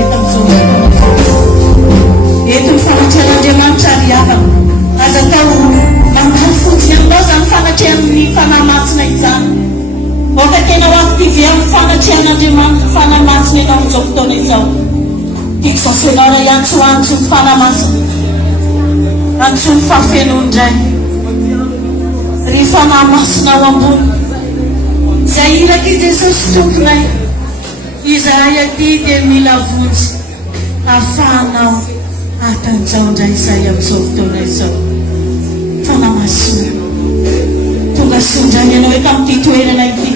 eto amin'izao eto ny fanatrehan'Andriamanitra ary havana aza atao manontany fotsiny aminao zany fanatrehan'ny fanahy masina izany ohatra tena ho aktivy amin'ny fanatrehan'Andriamanitra fanahy masina ianao amin'izao fotoana izao tiako zafianao raha antso ny fanahy masina antso ny fahafenony indray ry fanahy masina ao ambony izay iraka i Jesosy tomponay izahay aty dia mila vonjy ahafahanao atanjao indray izahay amin'izao fotoana izao fanahy masina tonga sondray ianao eto amin'ity toerana ity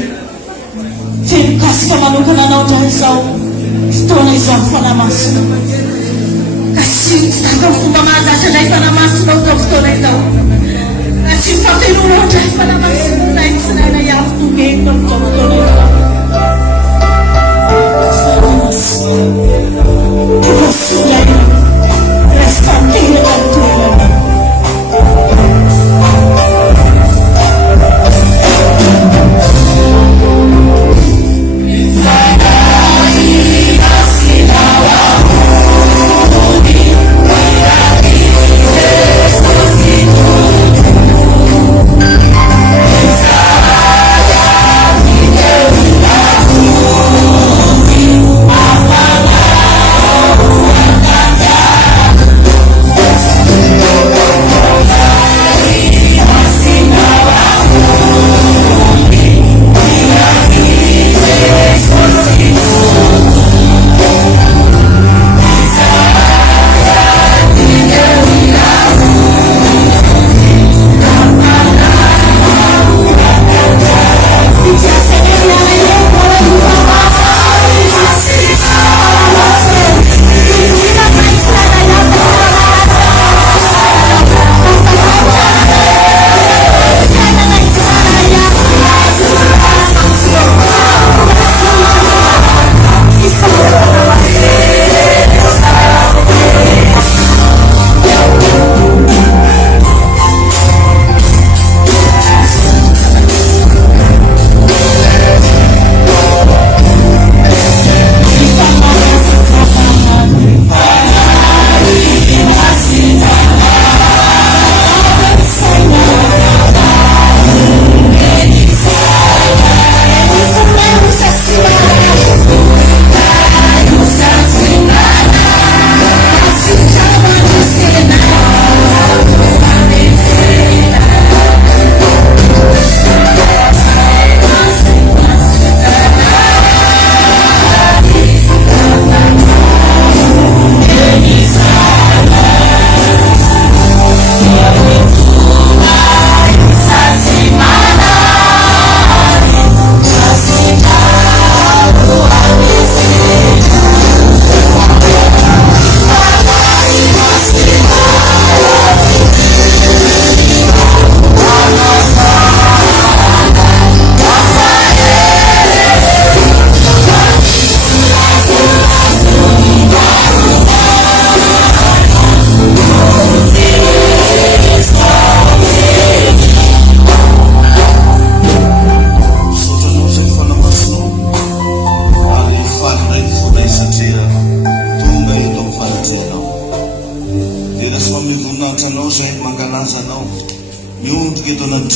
feno-kasika manokana anao indray izao fotoana izao fanahy masina kasi tsy taka fomba mahazatra indray fanahy masina ao fotoana izao kasi mifafenonao indray fanahy masina nay tsinaina iafy tonga eto amin'izao fotoana izao fanahy masina tonga sondraina resta teraka ny toerana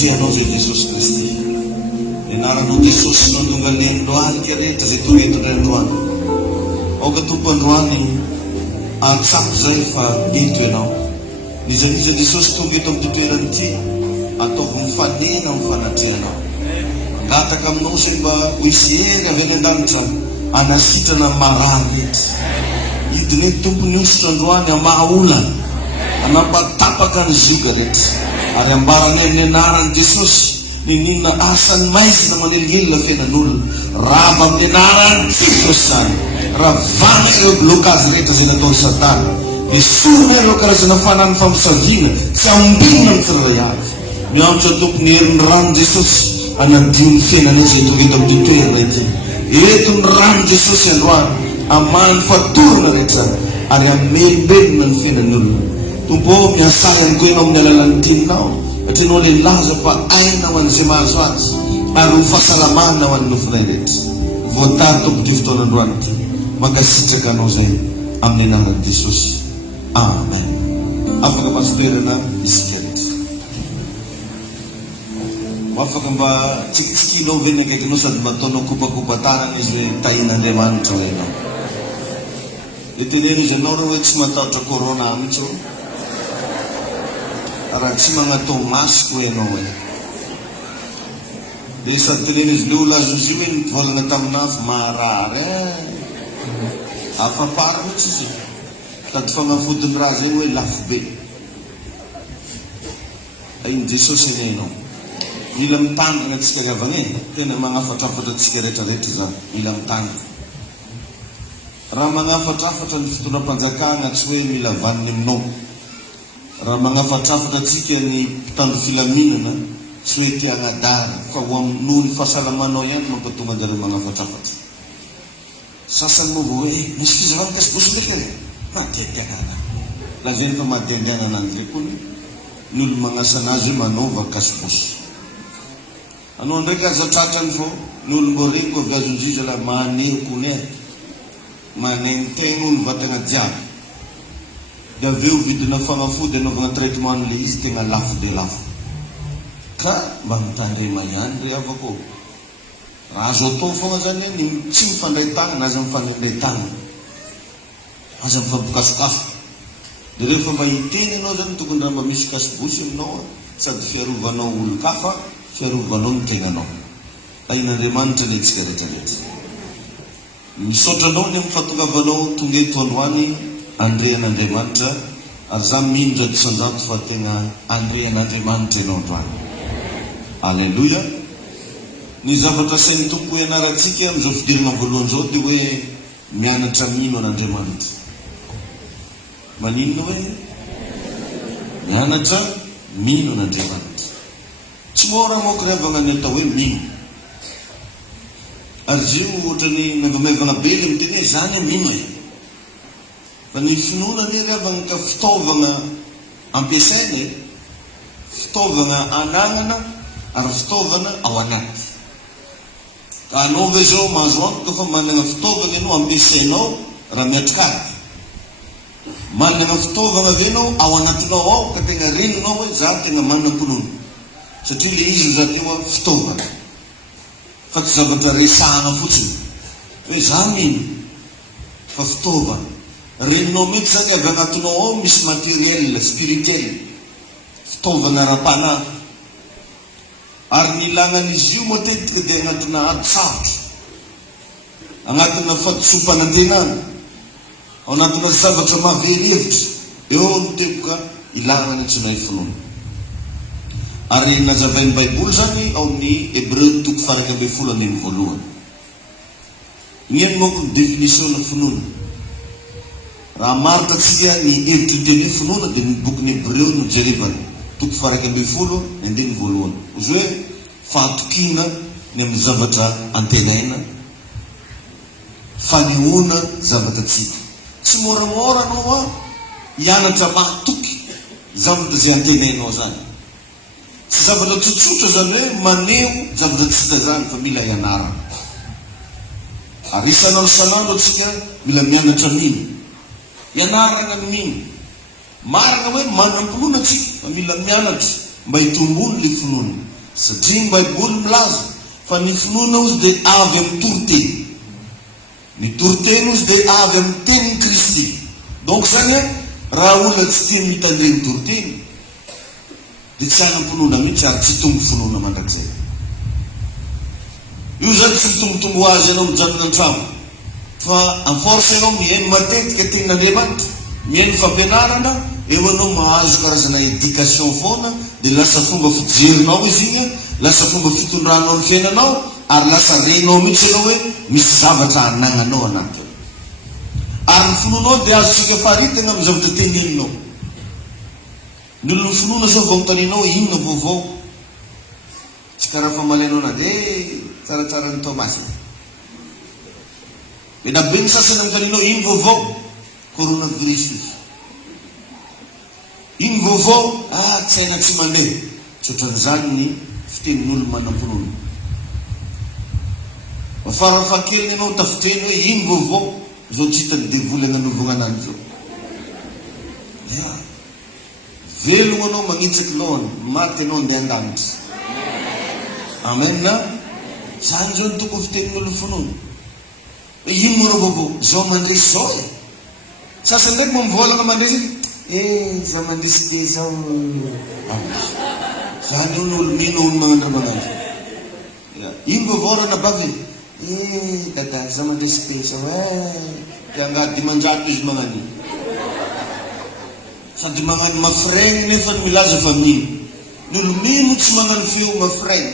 Tianao zay Jesosy Kristy nianaranao Jesosy nandonga lendohalika rehetra zay toretondray androany aoka tompo androany antsapy zay fa eto ianao nizaniza Jesosy tonga eto amin'ny toerana ity ataovy mifanena amin'ny fanatrehanao angataka aminao zay mba ho isy hery avy any an-danitra anasitrana marary etra idiny tompony ositra androany amahaolana anampatapaka ny zoga rehetra ary ambarany amin'ny anaran'i Jesosy ninina asany maizina manelingely fiainan'olona rava amin'ny anaran'i Jesosy zany ravana ireo blokazy rehetra zay nataon'ny Satana esorina ireo karazana fanany famosavina tsy ambinina amin'ny tsirairay avy mianatra tompony herin'ny rano Jesosy anadio ny fiainana zay tonga eto amin'ny toerana ity eto ny rano Jesosy androany amany fatorana rehetra ary amelombelona ny fiainan'olona tompo miasarany koa ianao amin'ny alalan'ny tininao satria anao le laza fa aina ho an'izay mahazo azy ary ho fahasalamana ho an'ny nofinay rehetra voatary tompo ty fotoana androany ity magasitraka anao zay amin'ny anaran'i Jesosy. Amen. Afaka pastorana isika rehetra. Afaka mba tsikitsikinao ve ny akaikinao sady mba ataonao kopakopatarana izy hoe tahin'Andriamanitra hoe ianao. Eteneny izy ianao reo hoe tsy matahotra corona mihitsy ro. Raha tsy magnatao masque hoe ianao hoe. Dia sady teneny izy leo lazozy hoe nivolagna taminafo marary afapary mihitsy izy. Sady fagnafodiny raha zay hoe lafo be. Ainy Jesosy eny ianao. Mila mitandrina antsika gavana eny. Tena magnafatrafatra antsika rehetrarehetra zany. Mila mitandrina. Raha magnafatrafatra ny fitondram-panjakana tsy hoe mila vaniny aminao. Raha magnafatrafatra antsika ny mpitandro filaminana tsy hoe tia hagnadara fa ho noho ny fahasalamanao ihany mampatonga anjareo magnafatrafatra. Sasany moa vao hoe misy fizarana kasibosy ndraiky re. Mahadiadiagana. Lazeny fa mahadiadiagana an'ilay koa ny olo magnasa anazy hoe manaova kasibosy. Anao ndraiky aza tratrany fô ny olo mbo reny ko avy azonziza la maneho kone maneny tegna olo vatagna jiaby. Dia avy eo vidina fagnafody anaovagna traitement le izy tegna lafo de lafo. Ka mba mitandrema ihany re avako. Raha azo atao fogna zany ny tsy mifandray tagna na aza mifandray tagna. Aza mifampikasokafo. Dia rehefa mba hiteny ianao zany tokony raha mba misy kasibosy aminao sady fiarovanao olo-kafa, fiarovanao ny tegnanao. Ain'Andriamanitra ny antsika rehetrarehetra. Misaotra anao ny amin'ny fahatongavanao tonga eto androany andrean'Andriamanitra ary za mindra disanjato fa tegna andrean'Andriamanitra ianao androany. Alleluia. Ny zavatra sain'ny tompo ianarantsika amin'izao fidirana voalohany zao dia hoe mianatra mino an'Andriamanitra. Maninona hoe mianatra mino an'Andriamanitra. Tsy mora moa kirevagna ny atao hoe mino. Ary zio ohatrany navamaivagna be le miteny hoe zany mino e. Fa ny finoana ny revagna ka fitaovagna ampiasaina e. Fitaovagna anagnana ary fitaovana ao anaty. Ka anao ve zao mahazo antoka fa manana fitaovana ianao ampiasainao raha miatrikady. Manana fitaovana ve ianao ao anatinao ao ka tegna reninao hoe za tegna manam-pinoana. Satria le izy zany io fitaovana. Fa tsy zavatra resahana fotsiny. Hoe za mino. Fa fitaovana. Reninao mihitsy zany avy anatinao ao misy matériel spirituel. Fitaovana ara-panahy. Ary ny ilagnan'izy io matetika dia agnatina adi-sarotra. Agnatina fahadisom-panantenana. Ao anatina zavatra maverevitra. Eo no tepoka ilagnany tsy nahy finoana. Ary nazavain'ny Baiboly zany ao amin'ny Hébreu toko faraka ambin'ny folo andiny voalohany. Iny moa ny définition na finoana. Raha marika antsika ny hevitra iteny finoana dia ny bokin'ny Hébreu no jerevany. Toko faraka ambin'ny folo andiny voalohany. Izy hoe fahatokina ny amin'ny zavatra antenaina, fanehoana zavatra tsika. Tsy moramora anao hianatra mahatoky zavatra zay antenainao zany. Tsy zavatra tsotsotra zany hoe maneho zavatra tsy hita zany fa mila hianarana. Ary isanandro atsika mila mianatra mino. Hianarana ny mino. Marina hoe manam-pinoana atsika fa mila mianatra mba hitombony le finoana. Satria ny Baiboly milaza fa ny finoana ozy dia avy amin'ny toriteny. Ny toriteny ozy dia avy amin'ny tenin'i Kristy. Donc zany raha olona tsy tia mitandre ny toriteny dia tsy hanam-pinoana mihitsy ary tsy tombo finoana mandrakizay. Io zany tsy mitombotombo azy ianao mijanona an-trano. Fa en-force ianao mihaino matetika tenin'Andriamanitra, mihaino fampianarana, eo anao mahazo karazana éducation foana, dia lasa fomba fijerinao izy igny, lasa fomba fitondranao ny fiainanao, ary lasa renao mihitsy ianao hoe misy zavatra anagnanao anaty. Ary ny finoanao dia azontsika faharitana amin'ny zavatra teneninao. Ny olona finoana zao vao mitaninao inona vaovao. Tsy karaha fa malainao na dia tsaratsara ny Tomasy. Dia na be ny sasany mitaninao ino vaovao? Coronavirus. Ino vaovao? Tsy haina tsy mandeha. Tsoatran'izany ny fitenin'olo manam-pinoana. Farafakely ianao tafiteny hoe ino vaovao? Zo cita divulan ng hubungan zo. Yeah. Velo ano mangitsak noon, mati noon diandang. Amen na? Saan zo tukuftin mo lufunon? Yung muro bobo, zo mandris soy. Sasandek mo mvola ka mandris, sa mandris kesa. Saan yun ulminon mga naman. Yung bovora na bagay. Tata, sa mandris kesa. Kaya nga dimanjakis mga ni. Sa dimangan ma-friend ni fan mila sa family. Nulminot sa mga few ma-friend.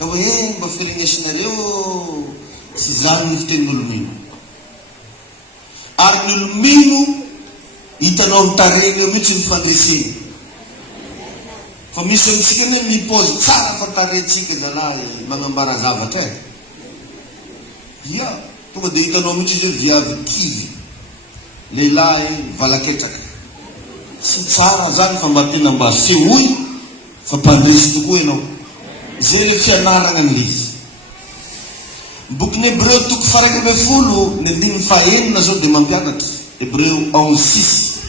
Kawin, ma-feeling niya sinaliw. Si Zan niftin nulmino. Ar nulmino, itanong tarin yung mitsin fandisin. Famisyon sige na mi pos, sana fantarin sige na lai, mga marazava te. Yeah, tuma di itanong mitsin via kivi. Lelai valaketak. Si Sara Zan fambatin ng bas, si Uy, fapandris tuku ino. Zele fia narangan lis. Bukne Hebreu tuk farag be fulu ne din fayen na zo de mampiagat. Hebreu 11:6.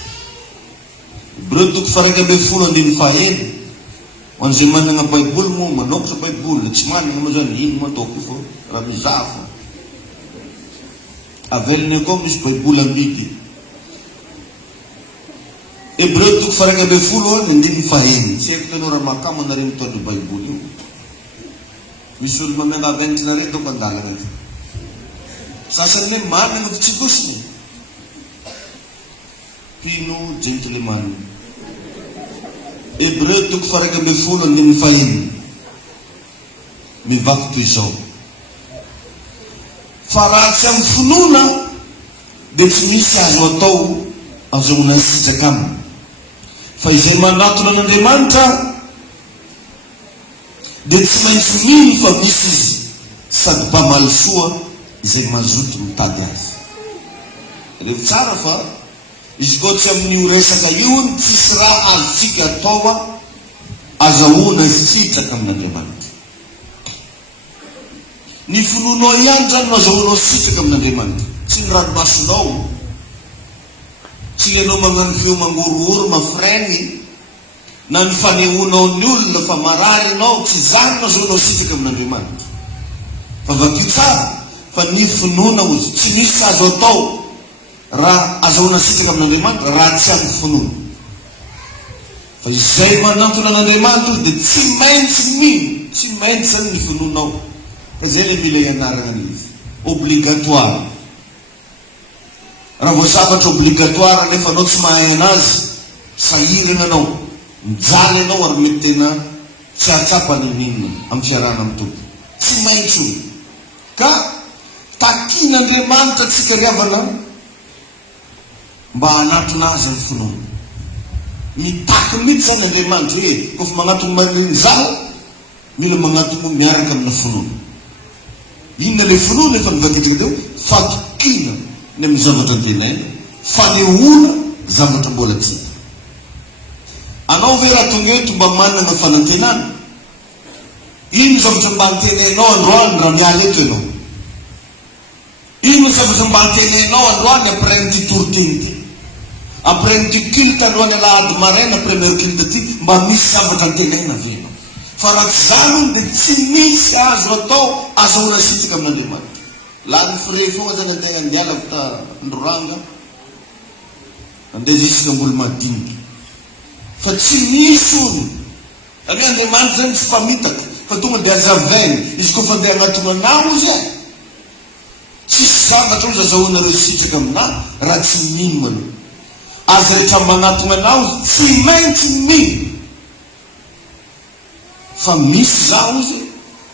Hebreu tuk farag be fulu din fayen. Wan zaman nga Bible mo manok sa Bible, tsman nga mazan hin mo to kufo, ramizafo. Avel ne kom is Bible ambigi. Hebreu tuk farag be fulu ne din fayen. Sekto no ramaka mo na rin to di Bible. Misul mamema ventinary do kandalan. Sasanne man ng chikus ni. Pino gentleman. Hebreu tuk farag be fulo nin fayin. Mi vaktu zo. Faratsam fununa de tsimisa zotou azuna sitakam. Faizema natuna ng demanta. De tsimaintsy mino fa misy izy sady mpamaly soa izay mazoto mitady azy. Rehefa tsara fa izy koa tsy amin'io resaka io tsisy raha azontsika atao azahoana izy tsitsaka amin'Andriamanitra. Ny fononao ihany zany no azahoanao sitraka amin'Andriamanitra. Tsy ny ranomasonao, tsy ianao magnano feo mangorohoro mafreny, na ny fanehoanao ny olona fa marary anao, tsy zany no azahoanao sitraka amin'Andriamanitra. Fa vakio tsara fa ny finoana ozy tsy misy azo atao raha azahoana sitraka amin'Andriamanitra raha tsy amin'ny finoana. Fa izay manantona an'Andriamanitra ozy dia tsy maintsy mino, tsy maintsy zany ny finoanao. Fa zay le mila ianarana an'izy, obligatoire. Raha voasabatra obligatoire nefa anao tsy mahay anazy, sahirana anao, mijaly anao ary mety tena tsy atsapany minina amin'ny fiarahana amin'ny tompo. Tsy maintsy io. Ka takian'Andriamanitra tsika riavana mba hanatona azy amin'ny finoana. Mitaky mihitsy zany Andriamanitra hoe kofa magnatony maniny zaho, mila magnatony miaraka amina finoana. Inona le finoana efa nivakitrika teo? Fatokina ny amin'ny zavatra tenaina, fanehoana zavatra mbola tsy. Anao ve raha tonga eto mba manana fanantenana? Ino zavatra mba antenainao androany raha miala eto ianao? Ino zavatra mba antenainao androany après n'ity tourtiny ty? Après n'ity culte androany alahady maraina après mercredi ty, mba misy zavatra antenaina ve ianao? Fa raha tsy zany dia tsy misy azo atao azahoana sitraka amin'Andriamanitra. Lany fre foana zany antegna andiala vita androranga, andeha zisika mbola madinika. Fa tsy misy olo. Satria Andriamanitra zany tsy mpamitaka, fa tonga dia azavainy. Izy koa fa andeha agnatona anao izy e. Tsisy zavatra ozy azahoana reo sitraka aminahy raha tsy mino maloha. Azy rehetra magnatona anao tsy maintsy mino. Fa misy zaho izy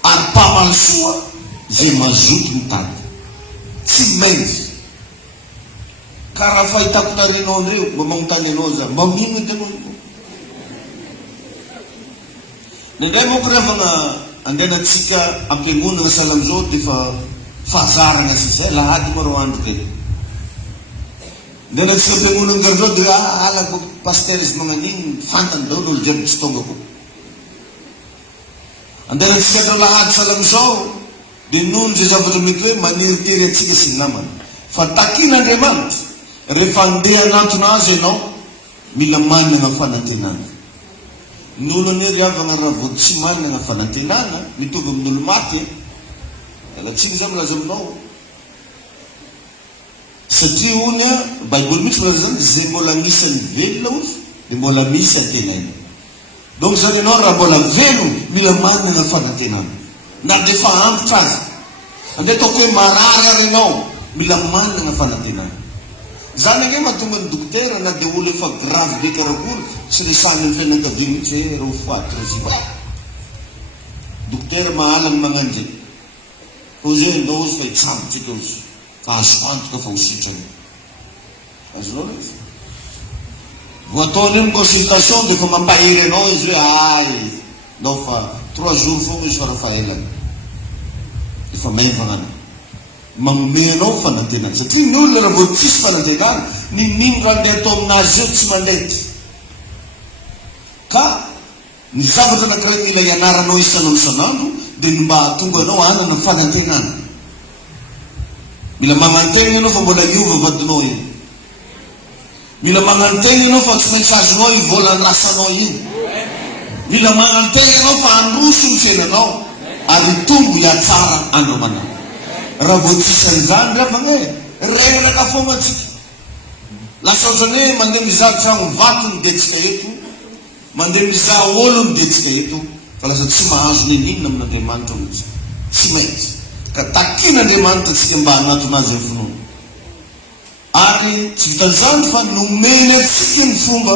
ary mpamaly soa zay mazoto mitady. Tsy maintsy. Ka raha fahitako tarinao andreo, mba magnotany anao za, mba mino itanao io. Nendray moa korevana andehanantsika ampiangonana salam zao dia fa fahazarana sisa lahady moa reo andro tena. Andehanantsika ampiangonana gary zao dia alako paster izy magnan'iny fantany daholo olo jiaby tsy tonga koa. Andehanantsika andro lahady salam zao Dia noho zay zavatra mety hoe maniritere atsika sy ny namana. Fa takian'Andriamanitra rehefa andeha anatona azy ianao mila manana fanantenana. Ny olona ry havana raha vao tsy manana fanantenana mitovy amin'olo maty alatsiny zay milaza aminao. Satria hony a Baiboly mihitsy milaza zany zay mbola misy ny velona ozy dia mbola misy antenaina. Donc zany ianao raha mbola velo mila manana fanantenana. Na dia efa antitra azy andeha ataoko hoe marary ary ianao mila manana fanantenana. Zany age mahatonga ny dokotera na dia olo efa grave be karakory tsy resahany ny fianakavia mihitsy hoe reo faty reziba. Dokotera mahala ny magnano zay. Ozy hoe ndao ozy fa hitsambotsika ozy fa azo antoka fa ho sitrany. Azonao le izy. Vao ataony eo ny consultation dia efa mampahery anao izy hoe ay ndao fa 3 jours foana izy farafahelany. Efa maivagna magnome anao fanantenana. Satria ny olona raha vao tsisy fanantenana ninino raha ndeha atao aminazy eo tsy mandety. Ka ny zavatra anankiray mila ianaranao isanandro isanandro dia ny mba hahatonga anao hanana fanantenana. Mila magnantena ianao fa mbola iova vadinao iny. Mila magnantena ianao fa tsy maintsy azonao i vola ny rasanao iny. Mila magnantena ianao fa androso ny fiainanao ary tombo hiatsara andro amanao. Raha vao tsisy an'izany ravana regnaka foana atsika. Lasa ohatrany hoe mandeha mizaha tragno vatony dia tsika eto, mandeha mizaha olony dia tsika eto, fa lasa tsy mahazo ninina amin'Andriamanitra mihitsy. Tsy maintsy ka takian'Andriamanitra tsika mba hanatona azy ny finoana. Ary tsy vitan'izany fa nomeny atsika ny fomba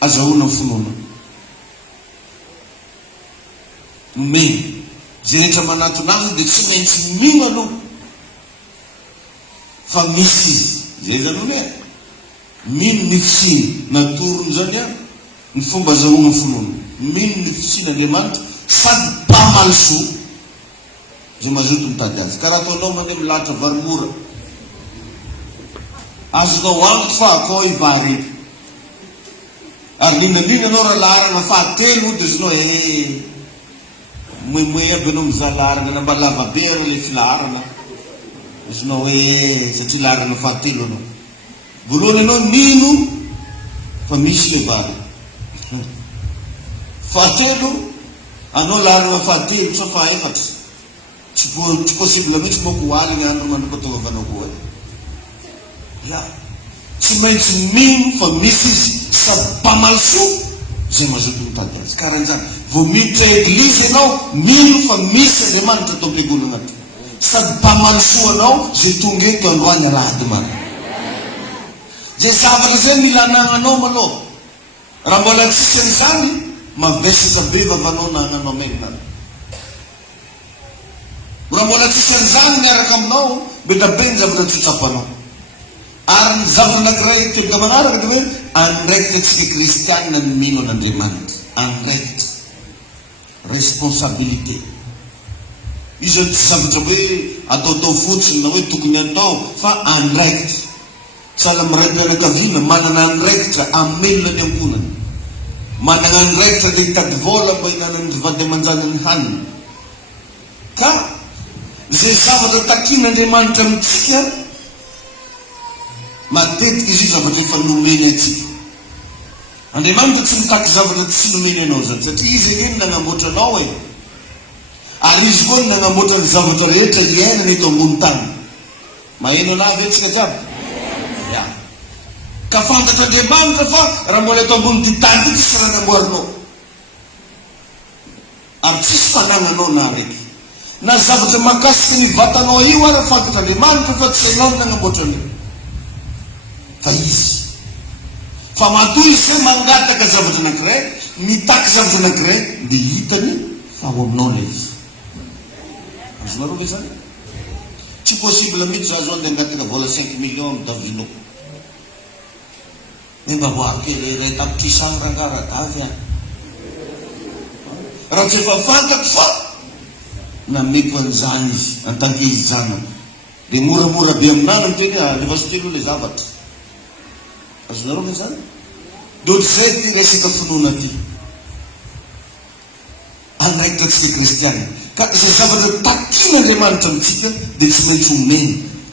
azahoana ny finoana. Nomeny zay rehetra manatona azy dia tsy maintsy mino aloha fa misy izy zay zany hoe mino ny fisiny natorony zany a ny fomba azahoana ny finoana. Mino ny fisin'Andriamanitra sady mpamalisoa zay mazoto mitady azy. Karaha ataonao mandeha milahatra varimora azonao antoka fa akao i vary ary linalina anao raha laharana fahatelo dia azonao moemoe aby anao mizaha laharana na mba lava be ary le filaharana azonao hoe satria laharana fahatelo anao. Voalohany anao mino fa misy le vary. Fahatelo anao laharana fahatelo sa fahaefatra tsy possible mihitsy moa ko aly ny andro manokatovanao koa la tsy maintsy mino fa misy izy sady mpamalisoa zay mazoto mitady azy. Karan'izany vao miditra eglizy ianao mino fa misy Andriamanitra atao am-piangonana anaty sady mpamalisoa anao zay tonga eto androany alahady mana. Zay zavatra zay mila anagnanao maloha. Raha mbola tsisy an'izany mavesatra be vavanao na agnanao menina. Raha mbola tsisy an'izany miaraka aminao beta be ny zavatra tsotsapanao. Ary ny zavatra anankiray teboka manaraka dia hoe andraikitra atsika kristianina ny mino an'Andriamanitra. Andraikitra responsabilité. Izy hoe tsy zavatra hoe ataotao fotsiny na hoe tokony atao fa andraikitra. Sahala miray mpianakaviana manana andraikitra amelona ny ankonany. Manana andraikitra dia hitady vola mba hinanany vady aman-jany ny hanina. Ka zay zavatra takian'Andriamanitra amintsika matetika izy io zavatra efa nomeny atsika. Andriamanitra tsy mitaky zavatra tsy nomeny anao zany satria izy eny nagnamboatra anao e. Ary izy koa nagnamboatra ny zavatra rehetra iainana eto ambony tany. Maheno anazy etsika jiaby? Ya. Ka fantatr'Andriamanitra fa raha mbola eto ambony ty tany ty tsisy raha namboarinao. Ary tsisy fanagnanao na araiky. Na zavatra mahakasika ny vatanao io ary fantatr'Andriamanitra fa tsy hainao nagnamboatra an'io. Fa izy fa matoa izy hoe mangataka zavatra anankiray mitaky zavatra anankiray dia hitany fa ho aminao le izy. Azonareo ve zany? Tsy possible mihitsy za zao andeha angataka vola 5 millions amin'ny davinao. Mba voakely ray tapitrisa rangaradavy any. Raha tsy efa fantako fa nameko an'izany izy antanke izy zanako dia moramora be aminana ny teny lefa sotelo le zavatra. Azonareo ve zany? Dia ohatr'izay ty resaka finoana ty. Andraikitra atsika kristianina Ka izay zavatra takian'Andriamanitra amitsika dia tsy maintsy omeny.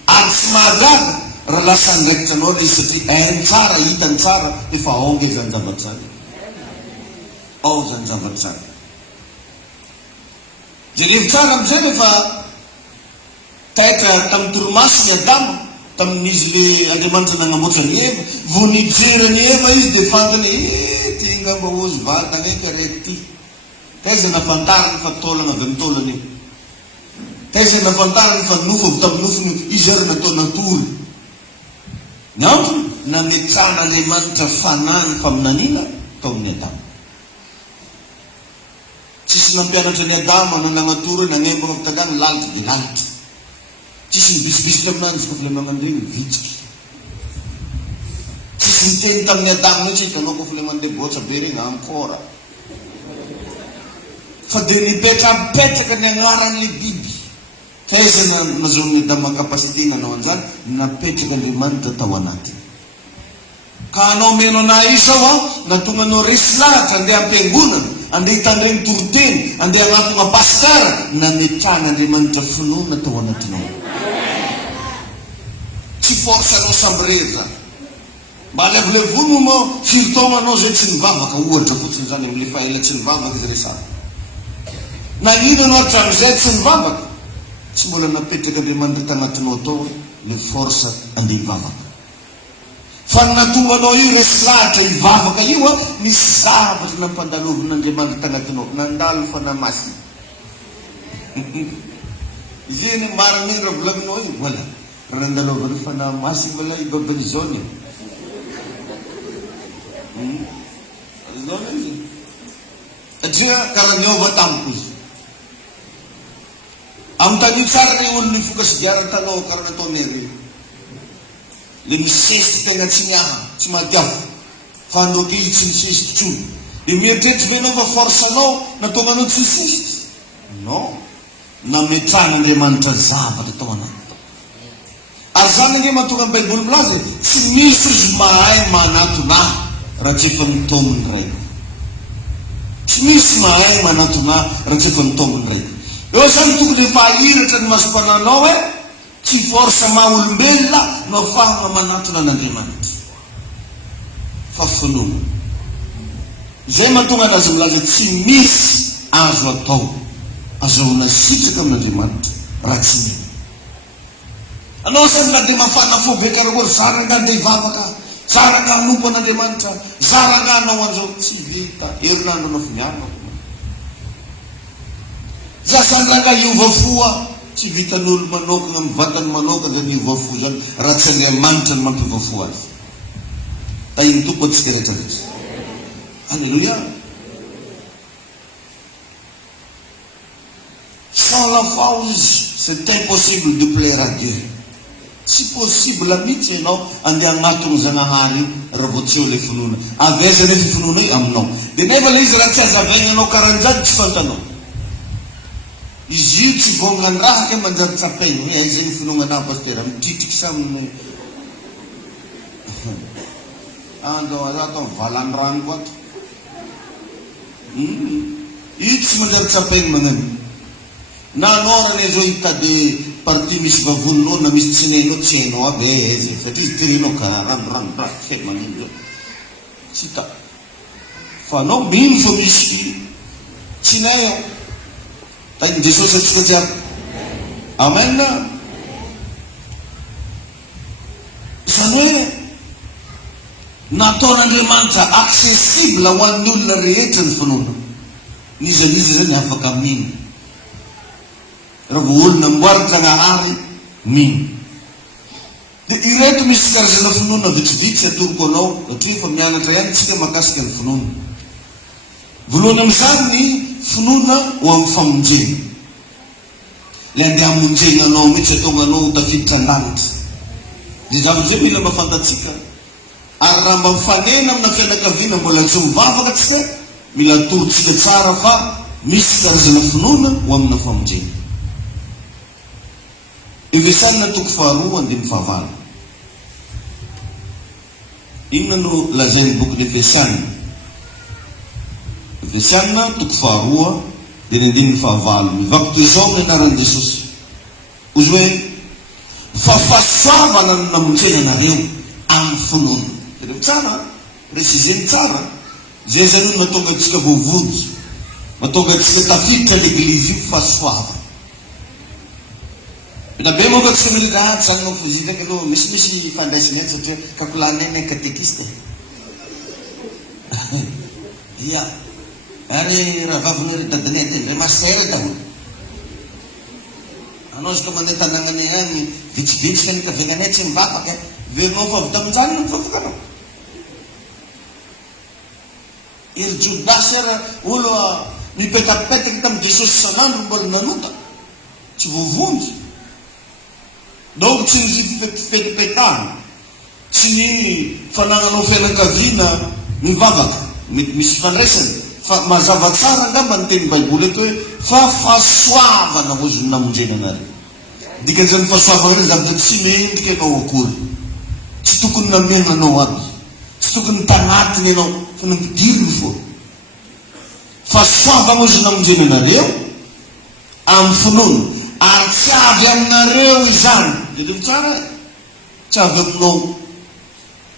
Ary tsy mahagaga raha lasa ndraikitra anao ilay izy satria hainy tsara, hitany tsara, efa ao nge zany zavatra zany. Ao zany zavatra zany. Zay levi tsara amizay rehefa taitra tamin'ny torimaso ny Adama, tamin'izy le Andriamanitra nanamboatra ny Eva, vo nijerany Eva izy dia fantany ty ngamba ozy vatana eky araiky ty. Taiza nafantarany fa taolana avy amin'ny taolana io. Taiza nafantarany fa nofo avy tamin'ny nofony izy ary natao natory. Ny antony nametrahan'Andriamanitra fanahy faminanina tao amin'ny Adama. Tsisy nampianatra ny Adama na nagnatory nagnembana avy tagany lalitra dia lalitra. Tsisy nibisibisitra aminanjy koa fa le magnandregny vitsiky. Tsisy niteny tamin'ny Adama mihitsy hitanao koa fa le mandeha boatsa be regny ankora. Fa dia nipetrapetraka ny agnaran'le biby. Taiza nahazoan'ny Adama kapasité nanao an'izany, napetraka Andriamanitra tao anatiny. Ka anao meno anahy izao aho, natonga anao resy lahatra andeha am-piangonana, andeha hitandregny toroteny, andeha agnatona pastara, nametrahan'Andriamanitra finoana tao anatinao. Tsy force anao samby reza. Mba levolevono mo firitao anao zay tsy nivavaka ohatra fotsiny zany amin'le fahaela tsy nivavaka izy resana. Na ino anao hatramin'izay tsy nivavaka, tsy mbola napetraka Andriamanitra tanatinao tao le force andeha hivavaka. Fa natonga anao io resy lahatra hivavaka io a, nisy zavatra nampandalovin'Andriamanitra tanatinao, nandalo fanahy masina. Zeny marina raha volavinao io, voilà. Raha nandalovany fanahy masina mbola i babany zao ny. Zao izy. Satria karaha niova tamiko izy. Amin'ny tany tsara ny olo nifoka sy diaran-tanao karaha nataony ery. Le misesy tegna tsy niaha, tsy madiafo. Fa andoky izy tsy misesy tsony. Dia mieritreritra ve anao fa force anao natonga anao tsy misesy? Non. Nametrahan'Andriamanitra zavatra tao anaty. Ary zany anie mahatonga ny Baiboly milaza tsy misy izy mahay manatonahy raha tsy efa nitombony raiky. Tsy misy mahay manatonahy raha tsy efa nitombony raiky. Eo zany tokony efa ahiratra ny masom-pananao tsy force maha-olombelona no ahafahana manatona an'Andriamanitra. Fa finoana. Zay mahatonga anazy milaza tsy misy azo atao azahoana sitraka amin'Andriamanitra raha tsy mino. Anao zany na dia mafana fo be karakory zara nga andeha hivavaka, zara nga hanompo an'Andriamanitra, zara nga anao an'izao, tsy vita. Herinandro anao finiana. Zasandra nga hiova foa, tsy vitan'olo manokana amin'ny vatany manokana zany hiova fo zany, raha tsy Andriamanitra ny mampiova fo azy. Tahiny tompo antsika rehetrarehetra. Alléluia. Sans la foi, c'est impossible de plaire à Dieu. Tsy possible mihitsy ianao andeha agnatony Zagnahary raha vao tsy eo ilay finoana. Aveza nefa finoana io aminao. Dia nefa ilay izy raha tsy azavaina anao karan'izany tsy fantanao. Izy io tsy vongany raha ke manjary tsapainy hoe aiza ny finoana anahy pastera mitritriky saminy andao atao valany rano koa ato. Io tsy manjary tsapainy magnano. Na anao raha ne zao hitady parti misy vavononao na misy tsinenao tsy hainao aby aiza satria izy tirenao karaha ranoranora fe magnino zao tsy hita. Fa anao mino fa misy tsinay ao. Tain'i Jesosy atsika jiaby. Amen. Zany hoe nataon'Andriamanitra accessible ho an'ny olona rehetra ny finoana. Nizanizy zany afaka mino. Raha vao olona amboary Zagnahary mino. Dia ireto misy karazana finoana vitsivitsy atoroko anao satria efa mianatra ihany tsika mahakasika ny finoana. Voalohany amin'izany ny finoana ho amin'ny famonjena. Le andeha hamonjena anao mihitsy atonga anao ho tafiditra an-danitra. Dia zavatra zay mila mahafantatsika. Ary raha mba mifanena amina fianakaviana mbola tsy mivavaka tsika, mila torontsika tsara fa misy karazana finoana ho amina famonjena. Efesanina toko faharoa andimy fahavalo. Inona no lazain'ny boky ny Efesanina? Efesanina toko faharoa Dia ny andininy fahavalo mivaky toy izao amin'ny anaran'i Jesosy. Ozy hoe fahasoavana no namonjena anareo amin'ny finoana. Dia tsara, resizeny tsara. Zay zany no mahatonga antsika voavojo, mahatonga antsika tafiditra l'eglizy io fahasoavana. Vita be moa ka tsika milina zany no fozitaka aloha misy fandraisany eny satria kakolana eny katekista. Ia. Ary raha vaviny dadany ety ndray masera daholo. Anao izy ka mandeha tanagnany any vitsivitsika ny kaviagnany tsy mivavaka, verinao fa avy tamin'izany no mivavakanao. Ery Jodasy era olo mipetapetaky tamin'i Jesosy san'andro mbola nanota, tsy voavonjy. Donc tsy ny fipetipetahana, tsy ny fanagnanao fianakaviana mivavaka, mety misy fandraisany. Fa mazava tsara angamba ny teny Baiboly eto hoe fa fahasoavana ozy namonjena anareo. Dikan'izany fahasoavana reny zavatra tsy mendrika ianao akory, tsy tokony namena anao aby, tsy tokony tanatiny ianao fa nampidiriny foa. Fahasoavana ozy namonjena anareo amin'ny finoana, ary tsy avy aminareo izany. Dia tsara, tsy avy aminao.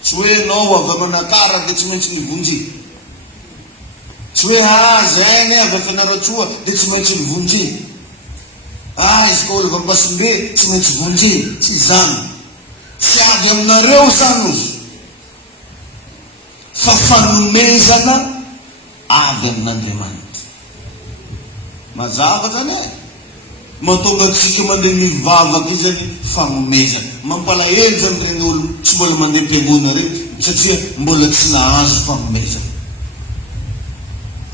Tsy hoe anao avy amanakara dia tsy maintsy nivonjy. Tsy hoe zay ny avy afianaratsoa dia tsy maintsy nivonjy. Izy ka olo vampasimbe tsy maintsy vonjy. Tsy zany. Tsy avy aminareo zany ozy. Fa fanomezana avy amin'Andriamanitra. Mazava zany e. Mahatonga antsika mandeha mivavaka io zany fanomezana. Mampalahelo zany reny olo tsy mbola mandeha am-piangonana reny satria mbola tsy nahazo fanomezana.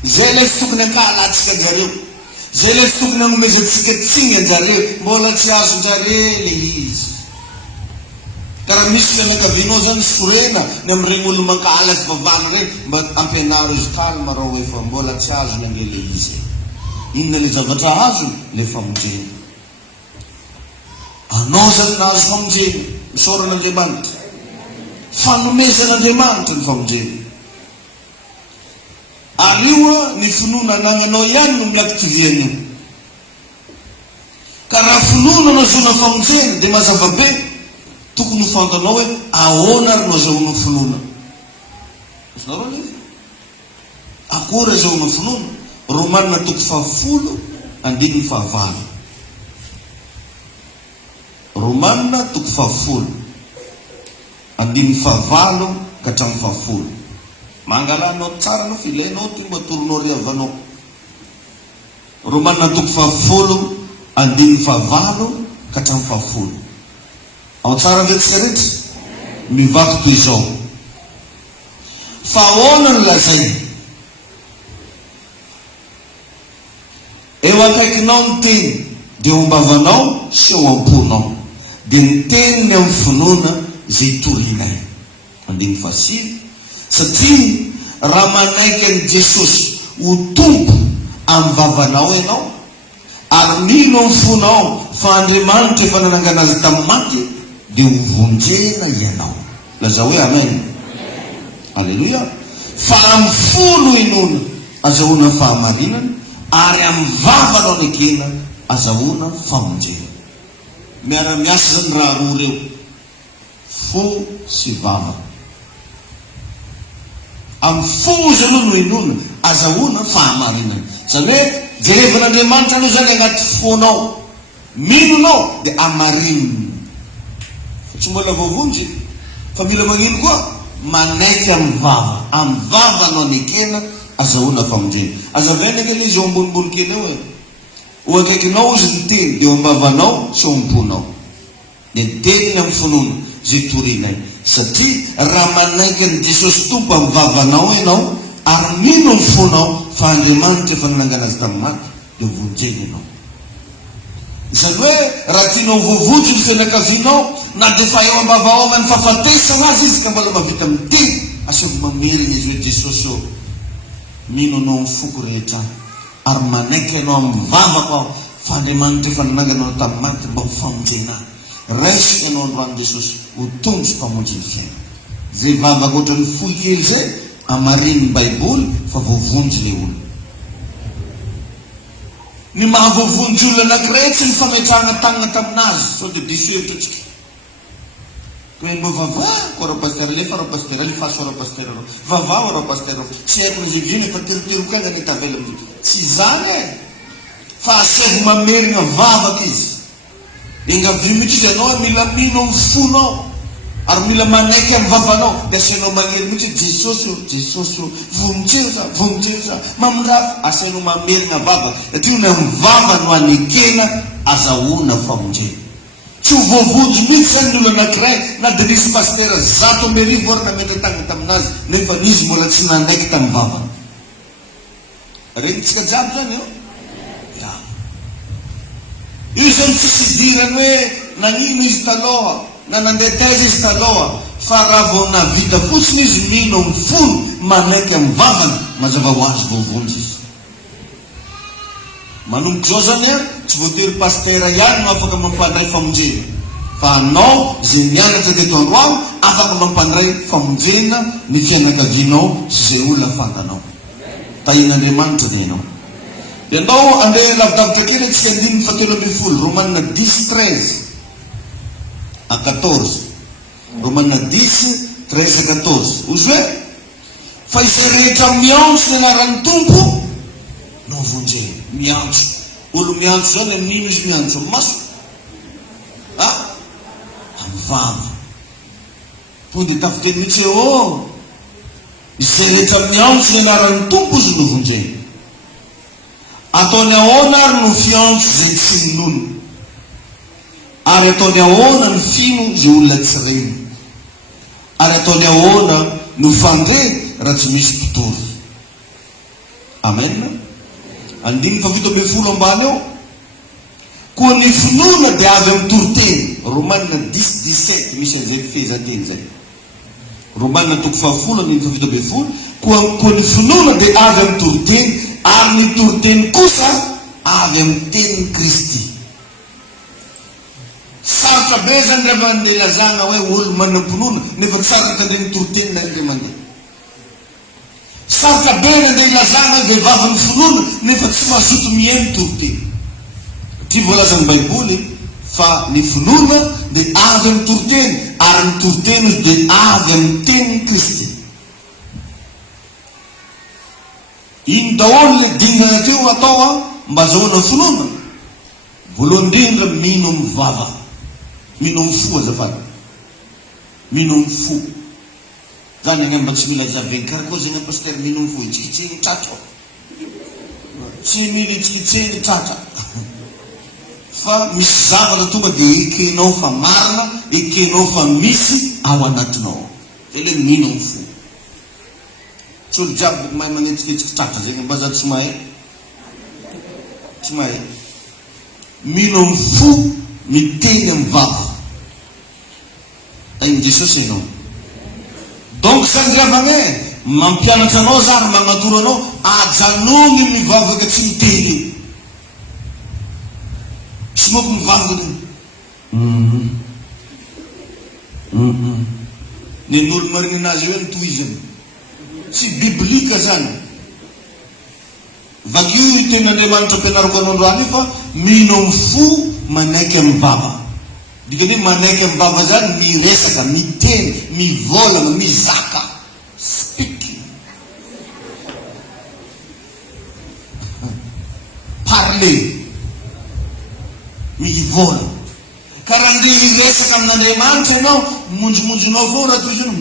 Zay ilay tsy tokony ankalatsika anjareo, zay ilay tsy tokony anomezantsika tsiny anjareo, mbola tsy azon-jareo le izy. Karaha misy fianakavianao zany sorena ny amin'ireny olo mankalatsy vavana reny mba ampianaro izy kalma raha hoe fa mbola tsy azony ange le izy. Inona le zavatra azony? Le famonjena. Anao zany nahazo famonjena, misoran'Andriamanitra. Fanomezan'Andriamanitra ny famonjena. Ary io ny finoana anagnanao ihany no milaky toviana io. Ka raha finoana nazona famonjena dia mazava be tokony ho fantanao hoe ahoana ary no azahoana finoana. Osonareo izy. Akory azahoana finoana? Romanina 10:15. Romanina 10:15 ka hatramin'ny 10. Mangalanao tsara anao filainao ty mba toronao riavanao. Romanina 10:15 ka hatramin'ny 10. Ao tsara vetsika rehetra mivaky toy izao. Fa ahoana ny lazainy? Eo akaikinao ny teny dia ombavanao sy eo am-ponao, dia ny teniny amin'ny finoana zay torinay. 15. Satria raha manaiky an'i Jesosy ho tompo amin'ny vavanao ianao, ary mino amin'ny fonao fa Andriamanitra efa nanangana azy tamin'ny maty, dia ho vonjena ianao. Laza hoe amen. Alleluia. Fa amin'ny folo inoana azahoana fahamarinana, ary amin'ny vavanao ny ekena azahoana famonjena. Miara-miasa zany raha roa reo, fo sy vava. Amin'ny fo izy aloha no inoana azahoana fahamarinana. Zany hoe jerevan'Andriamanitra aloha zany agnaty fonao, minonao dia amarinina. Fa tsy mbola voavonjy, fa mila magnino koa? Manaiky amin'ny vava. Amin'ny vavanao ny ekena azahoana famonjena. Azavaina kely izy eo ambonimbony kely eo e. Ho akaikinao izy ny teny dia eo am-bavanao sy eo am-ponao. Dia teniny amin'ny finoana zay torinay. Satria raha manaiky an'i Jesosy tompo amin'ny vavanao ianao, ary mino ny fonao fa Andriamanitra efa nanangana azy tamin'ny maty, dia vonjena ianao. Izany hoe raha tianao voavojo ny fianakavianao, na dia fa eo am-bavao amin'ny fahafatesana azy izy ka mbola mavita miteny, asio mamerina izy hoe Jesosy eo, mino anao amin'ny foko rehetra, ary manaiky ianao amin'ny vavako fa Andriamanitra efa nanangana anao tamin'ny maty mba ho famonjena. Raisika ianao androany Jesosy ho tondro mpamonjeny fiaina. Zay vavaka ohatran'ny fohy kely zay amarin'ny Baiboly fa voavonjy le olo. Ny mahavovonjy olona anankiray tsy mifametrahana tanana taminazy, sao dia diso hevitra atsika. Hoe mbo vavako ara pasteur lefa ara pasteur lefaso ara pasteur ro vavao ara pasteur tsy haiko ny zevizeny efa teroterokagna ny tavela amin'io. Tsy zany e, fa asevo mamerina vavaka izy. Engavy mihitsy izy ianao mila mino amin'ny fonao ary mila manaiky amin'ny vavanao dia asainao manery mihitsy Jesosy vomitreza mamindrafy, asainao mamerina vavaka satria ny amin'ny vava no anekena azahoana famonjena. Tsy ho voavonjy mihitsy zany ny olona anankiray na dia nisy pasteur 100 ambirivo ary nametratagna taminazy nefa izy mbola tsy nanaiky tamin'ny vavany. Regnitsika jiaby zany eo. Io zany tsy sidirany hoe nanino izy taloha na nandeha taiza izy taloha, fa raha vao navita fotsiny izy mino amin'ny fony manaiky amin'ny vavany, mazava ho azy voavonjy izy. Manomboka zao zany a, tsy voatery pasteur ihany no afaka mampandray famonjena, fa anao zay mianatra teto Androany afaka mampandray famonjena ny fianakavianao sy zay olona fantanao. Tahin'Andriamanitra ny ianao. Dia andao andeha lavidavitra kely tsy andininy 17 Romanina 10:13 à 14. Romanina 10:13 à 14. Ozy hoe fa izay rehetra miantso ny anaran'ny Tompo no vonjeny. Miantso. Olo miantso zany amin'ino izy miantso? Amin'ny maso? Amin'ny vava. To dia tafiteny mihitsy hoe izay rehetra miantso ny anaran'ny Tompo izy no vonjeny. Ataony ahoana ary no fiantso zay tsy minono, ary ataony ahoana no fino zay olona tsy reny, ary ataony ahoana no fandre raha tsy misy mpitory. Amen. 17 ambany eo. Koa ny finoana dia avy amin'ny toriteny. Romanina 10:17 misy an'izay fehezanteny zay. Romanina 10:17. Koa ny finoana dia avy amin'ny toriteny, ary ny toriteny kosa avy amin'ny tenin'i Kristy. Sarotra be zany rehefa andeha lazana hoe olo manam-pinoana nefa tsara tandreny toriteny na andeha mandeha. Sarotra be nandeha lazana vehivavy ny finoana nefa tsy mazoto mihaino toriteny. Ty voalazan'ny Baiboly fa ny finoana dia avy amin'ny toriteny, ary ny toriteny dia avy amin'ny tenin'i Kristy. Ino daholo le dingana teo atao mba azahoana finoana? Voalohany indrindra mino amin'ny vava, mino amin'ny fo azafady, mino amin'ny fo. Zany any mba tsy mila zaveny karakô zany pasteur mino amin'ny fo, itsikitseny tratra, tsy mila itsikitseny tratra. Fa misy zavatra tonga dia ekenao fa marina, ekenao fa misy ao anatinao. Zay le mino amin'ny fo. Tsy olo jiaby mahay magnetsiketsika tratra zegny mba zany tsy mahay. Tsy mahay. Mino amin'ny fo, miteny amin'ny vava. Ain'i Jesosy ianao. Donc sangravagna e, mampianatra anao zany magnatoro anao, ajanony mivavaka tsy miteny. Sy moko mivavaka ny olo marina azy hoe nitohizany. Tsy biblika zany. Vakio ten'Andriamanitra ampianarako anao androany fa mino amin'ny fo manaiky amin'ny vava. Dikany hoe manaiky amin'ny vava zany miresaka, miteny, mivolagna, mizaka. Speak. Parler. Mivolagna. Karaha andeha hiresaka amin'Andriamanitra ianao, monjomonjonao foana toy izany.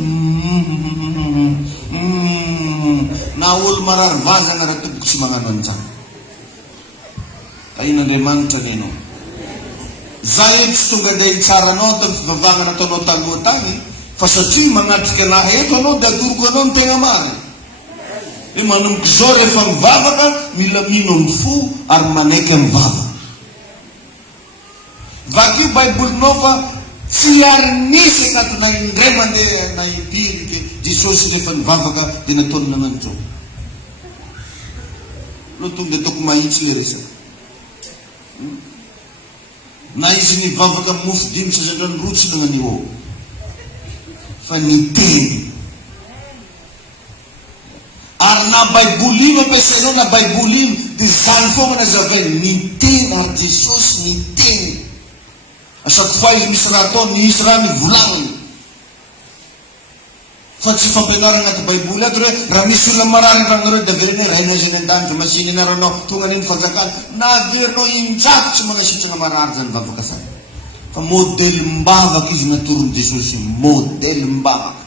Na olo marary vazana raha toboko tsy magnano an'izany. Tahin'Andriamanitra ny ianao. Za eto tsy tonga andeha hitsara anao tamin'ny fivavahana nataonao taloha tany, fa satria magnatrika anahy eto anao dia adoroko anao ny tegna marina. Hoe manomboka zao rehefa mivavaka mila mino amin'ny fo ary manaiky amin'ny vava. Vakio baibolinao fa tsy ary nisy anatina indray mandeha na impiriky Jesosy rehefa nivavaka dia nataony nanano zao. Lo tonga dia ataoko mahitsy le resaka. Na izy nivavaka mofo 5 sasandrany rotsy nagnanio ao. Fa niteny. Ary na baiboly mampiasainao na baiboly dia zany foana nazavainy ny teny ary Jesosy ny teny asako fa izy misy raha atao nisy raha mivolagniny fa tsy fampianarana anaty baiboly ato re raha misy olona marary ranareo dia averiny hoe rainao izy any an-danitra masiny inaranao tonga niny fanjakana na averinao injato tsy manasitrana marary zany vavaka zany fa modely mbavaka izy natorony Jesosy modely mbavaka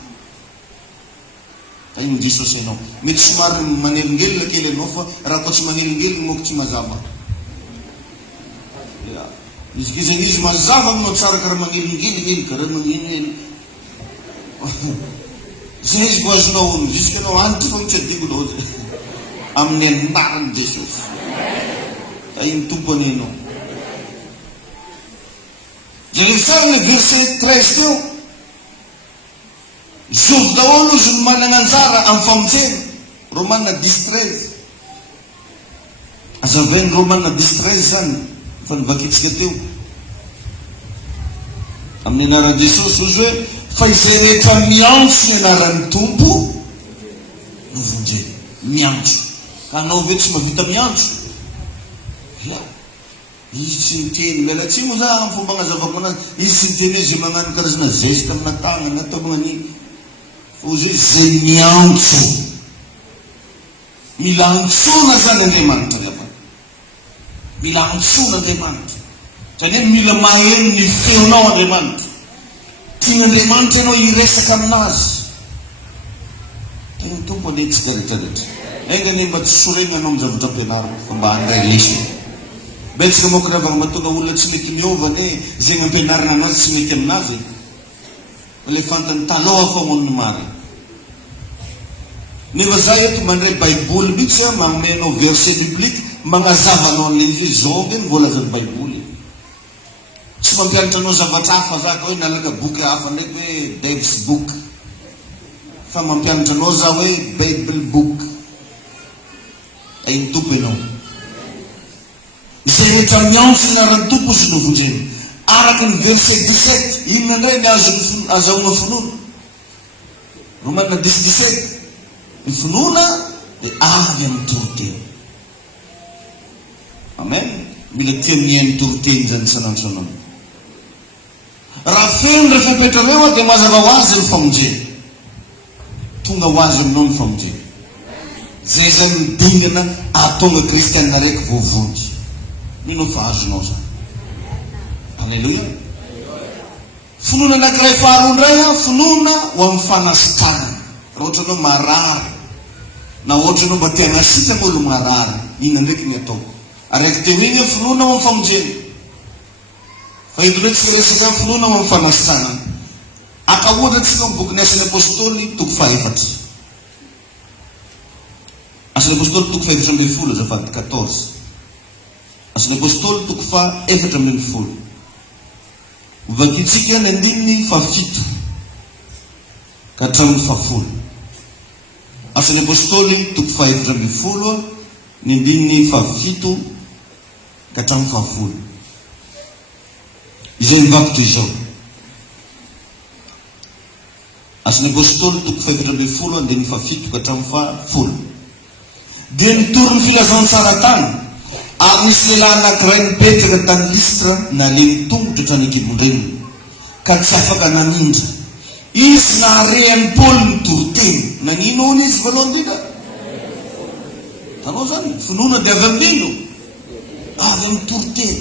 ka iny Jesosy anao mety somary manelingelina kely anao fa raha koa tsy manelingelina moko tsy mazava izy kizany izy mazava aminao tsara karaha manelingelina ely karaha magnino ely zay izy vo azonao ono jusque anao antitra fa mitsy adikonao zay amin'ny anarany Jesosy ka iny tompony anao jerevsara le verset 13 teo zovy daholo izy no manana anjara amin'ny famonjena Romanina 10:13 azavainy Romanina 10:13 zany fa nivakitsika teo amin'ny anaran'i Jesosy ozy hoe fa izay rehetra miantso ny anaran'ny tompo no vonjeny miantso ka anao ve tsy mahavita miantso izy tsy miteny miala tsy moa za amin'ny fomba agnazavako anazy izy tsy miteny hoe zay magnano karazana geste amina tagnana atao magnaniny fa ozy hoe zay miantso mila antsona zany Andriamanitra rehefa mila antsona Andriamanitra zany hoe mila maheno ny feonao Andriamanitra tian'Andriamanitra ianao iresaka aminazy teny tompo anetsika rehetrarehetra engany mba tsy sorena anao amizavatra ampianarana fa mba handray lesona betsika moa kiravana mahatonga olona tsy mety miovany hoe zay mampianarana anazy tsy mety aminazy fa le fantany taloha famoniny mary nefa zay eto mandray baiboly mihitsy magnomenao verset biblique magnazavanao an'le zao ve ny voalazany baiboly tsy mampianatra anao zavatra hafa zaka hoe nalaga boky hafa ndraiky hoe Dave's book fa mampianatra anao za hoe Bible book ainy tompo ianao zay rehetra miantso inaran'ny tompo izy no vonjeny araky ny verset 17 inona indray ny azahoana finoana Romanina 10:17 ny finoana dia avy amin'ny toroteny amen mila tia mihainy toroteny zany sanandro sanao raha feno rehefa mipetrareo dia mazava ho azy ny famonjena tonga ho azy aminao ny famonjena zay zany midingana ahatonga kristianina raiky voavonjy mino fa azonao zany alleluia finoana anankiray faharoa ndray finoana ho amin'ny fanasitrana raha ohatra anao marary na ohatra anao mba tia anasitra olo marary ina ndraiky ny atao araiky teo iny finoana ho amin'ny famonjena fa eto ndraiky tsy resaka finoana ho amin'ny fanasitrana akaohatra tsika amin'ny boky ny Asan'ny Apôstôly toko 4 Asan'ny Apôstôly toko 4 azafady 14 Asan'ny Apôstôly toko 4 vakitsika ny andininy 7 ka hatramin'ny 10 Asan'ny Apôstôly toko 4 ny andininy 7 ka hatramin'ny 10 izao mivakitra izao Asan'ny Apôstôly toko 4 andininy 7 ka hatramin'ny 10 dia nitory ny filazantsara tany ary nisy lehilahy anankiray nipetraka tany Listra nalemy tongotra hatrany an-kibon-dreniny ka tsy afaka nanindra izy naharehan'ny Paoly ny toroteny nanino hono izy voalohany indrindra tanao zany finoana dia avy amin'ino avy amin'ny toroteny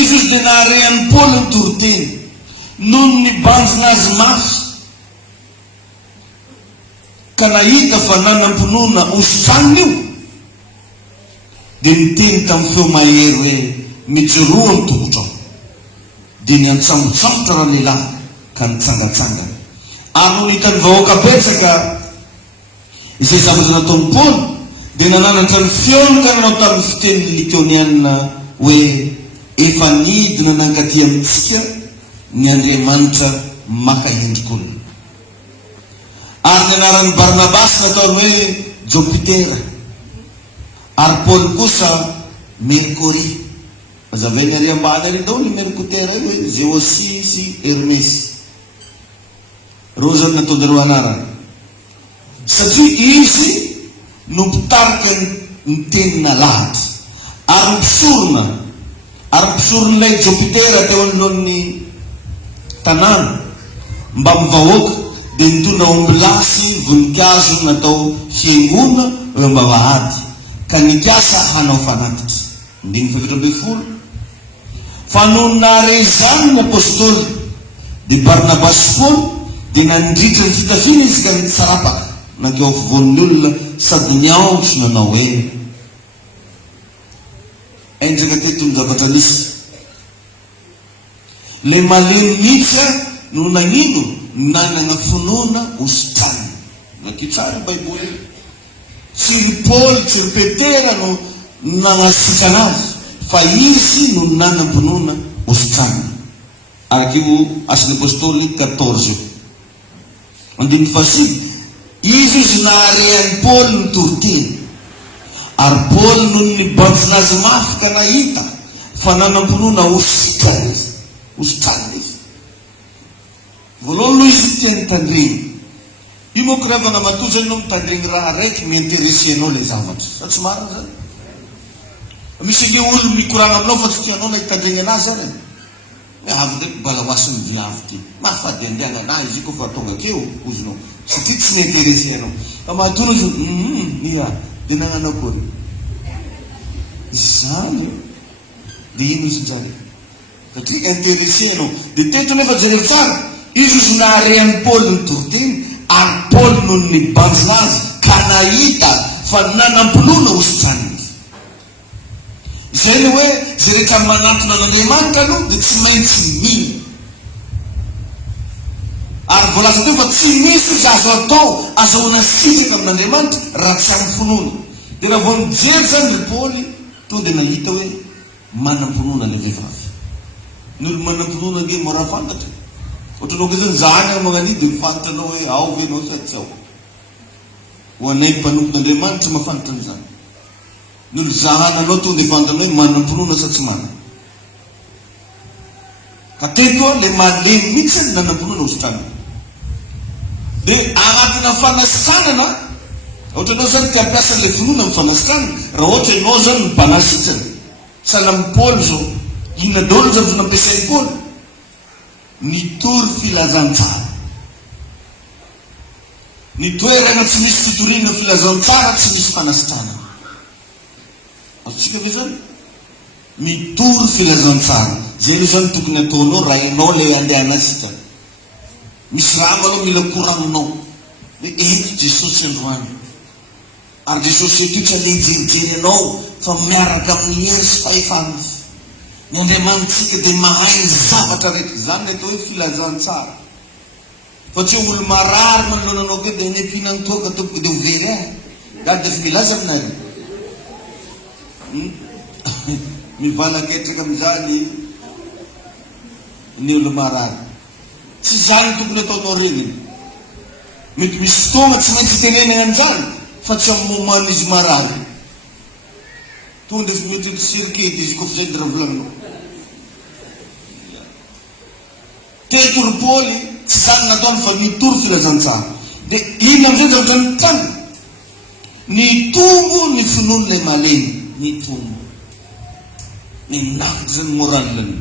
izy dia naharehan'ny Paoly ny toroteny noho ny banjina azy mafy ka nahita fa nanam-pinoana ositraniny io dia niteny tamin'ny feo mahery hoe mijoroa ny tongotra dia niantsamotsamotra raha lehilahy ka nitsangatsangana ary no nitany vahoaka betsaka izay zavatra nataon'ny Paoly dia nananatra ny feony ka nanao tamin'ny fiteny Likaoniana hoe efa nidina nankaty amintsika ny Andriamanitra maka endrik'olona ary ny anaran'ny Barnabasy nataony hoe Jopitera ary Paoly kosa Mercory azavainy ary ambany ary dao ny Mercotera io hoe Zeosy sy Hermes reo zany nataon'ireo anarany satria izy nompitarika ny tenina lahatra ary mipisoron'ilay Jupitera teo anoloan'ny tanàna mba mivahoaka dia nitondra omby lasy voninkazo natao fiaingona eo mba vahady ka nikasa hanao fanatitra. 17 fa noho nahare izany ny apôstôly dia Barnabas sy Paoly dia nandritra ny fitafiana izy ka nitsarapaka nankeo afovoan'ny olona sady niaotro nanao eny. Enjaka teto ny zavatra nisy le malemy mihitsy no nagnino nanana finoana ositrany. Nakitsara Baiboly tsy ry Paoly tsy ry Petera no nanasitra azy fa izy no nanam-pinoana ositrany. Araky io Asan'ny Apôstôly 14 izy naharean'ny Paoly ny toroteny ary Paoly no nibantsina azy mafy ka nahita fa nanam-pinoana ositrany izy. Voalohany aloha izy tiany tandreny. Io moa koravana matoza anao mitandregny raha raiky miinteresse anao le zavatra. Sa tsy marina zany? Misy le olo mikoragna aminao fa tsy tianao na hitandregny anazy zany. Avy ndraiky bala hoasin'ny viavy ty. Mahafady andeana anahy izy koa fa tonga keo ozinao. Satria tsy miinteresse anao. Fa mahatona izy dia nagnanao kory. Zany dia ino izy zany? Satria interesse anao. Dia teto nefa jereo tsara. Izy naharean'ny Paoly ny toroteny ary Paoly no nibanjina azy ka nahita fa nanam-pinoana ositrany izy. Izay ny hoe zay rehetra manatona an'Andriamanitra aloha dia tsy maintsy mino. Ary voalaza teo fa tsy misy izy azo atao azahoana sitraka amin'Andriamanitra raha tsy amin'ny finoana. Dia raha vao nijery zany le Paoly tonga dia nahita hoe manam-pinoana le vehivavy. Ny olo manam-pinoana dia mora fantatra. Ohatranao zany zany magnani dia mifantanao hoe ao ve anao sa tsy ao. Ho anay mpanompon'Andriamanitra mahafantatra an'izany. Ny olo zahananao tonga dia fantanao hoe manam-pinoana sa tsy manana. Ka teto le malemy mihitsy ny nanam-pinoana ositrany. Dia agnatina fanasitrana ohatranao zany ty ampiasa le finoana amin'ny fanasitrana raha ohatra ianao zany ny mpanasitrana. Sahala amin'ny Paoly zao ina daholo zany nampiasain'ny Paoly nitory filazantsara. Ny toerana tsy misy fitoriana filazantsara tsy misy fanasitrana. Atsika ve zany? Mitory filazantsara. Zay zany tokony ataonao raha ianao le andeha anasitrana. Misy raha malao mila koraninao. Eto Jesosy androany. Ary Jesosy eto ijerijery anao fa miaraka amin'ny Yesu fahefana izy. Ny Andriamanitsika dia mahay ny zavatra rehetra. Zany ny atao hoe filazantsara. Fa tsy olo marary manoloana anao ke dia eny ampihinany toaka tompoko dia ovely gady dia milaza aminareo. Mivala-ketraka amin'izany ny olo marary. Tsy zany tokony ataonao reny. Mety misy fotoana tsy maintsy tenenana an'izany fa tsy amin'ny moment izy marary. Tonga dia mety sirikety izy koa fa zay dia raha volaninao. Teto ry Paoly tsy zany nataony fa nitory filazantsara. Dia ino amin'izay zavatra nitany? Nitombo ny finoan'ilay malemy. Nitombo. Ninakitra zany moraliny.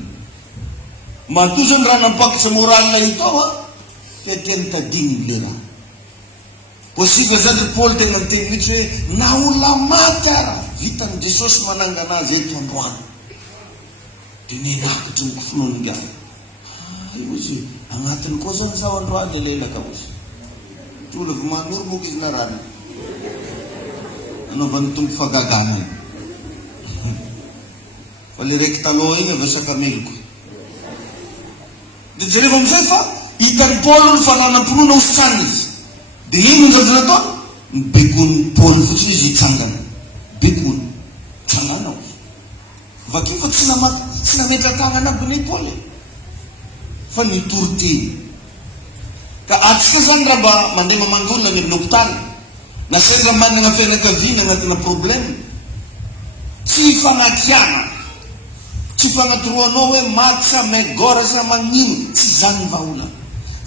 Matoa zany raha nampakitra moralina hitao dia tena tadiny le raha. Possible zany ry Paoly tena miteny mihitsy hoe na olona maty ara vitan'i Jesosy manangana azy eto androany. Dia ninakitra ny finoan'ny azy. Izy agnatiny koa zany sao androany le lelaka ozy. Tolo vao manoro moka izy narana. Anaovan'ny tompo fagagana. Fa le raiky taloha iny avy sakameloko. Dia jereva amin'izay fa hitan'ny Paoly ny fananam-pinoana ositrany izy. Dia ino ny zavatra nataony? Nibegon'ny Paoly fotsiny izy hitsangana. Begony. Tsangana ozy. Vakio fa tsy nametra tagnana aby ny Paoly. Fa nitory teny. Ka atsika zany raha mba mandeha mamangolona ny lopitaly na sendra manana fianakaviana agnatina problème, tsy fagnakiana, tsy fagnatoroanao hoe maty sa megora sa magnino, tsy zany vaolana.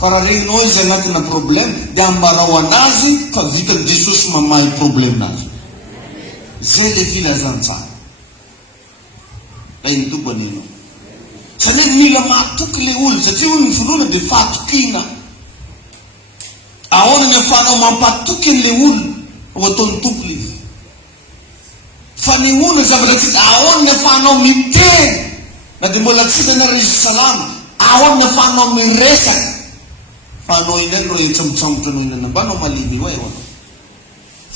Fa raha regnao izy anatina problème dia ambarao anazy fa vitan'i Jesosy mamahy problemnazy. Zay le filazantsara. Lay ny tombony ianao. Satria mila mahatoky le olo satria olo ny voalohany dia fahatokiana. Ahoana ny ahafahanao mampatoky le olo ho ataony tompony izy. Fa ny olo zavatra tsy ahoana ny ahafahanao miteny na dia mbola tsika na izy salama. Ahoana ny ahafahanao miresaka fa anao inay ro etsamotsamotra anao inana mba anao malimy io eo.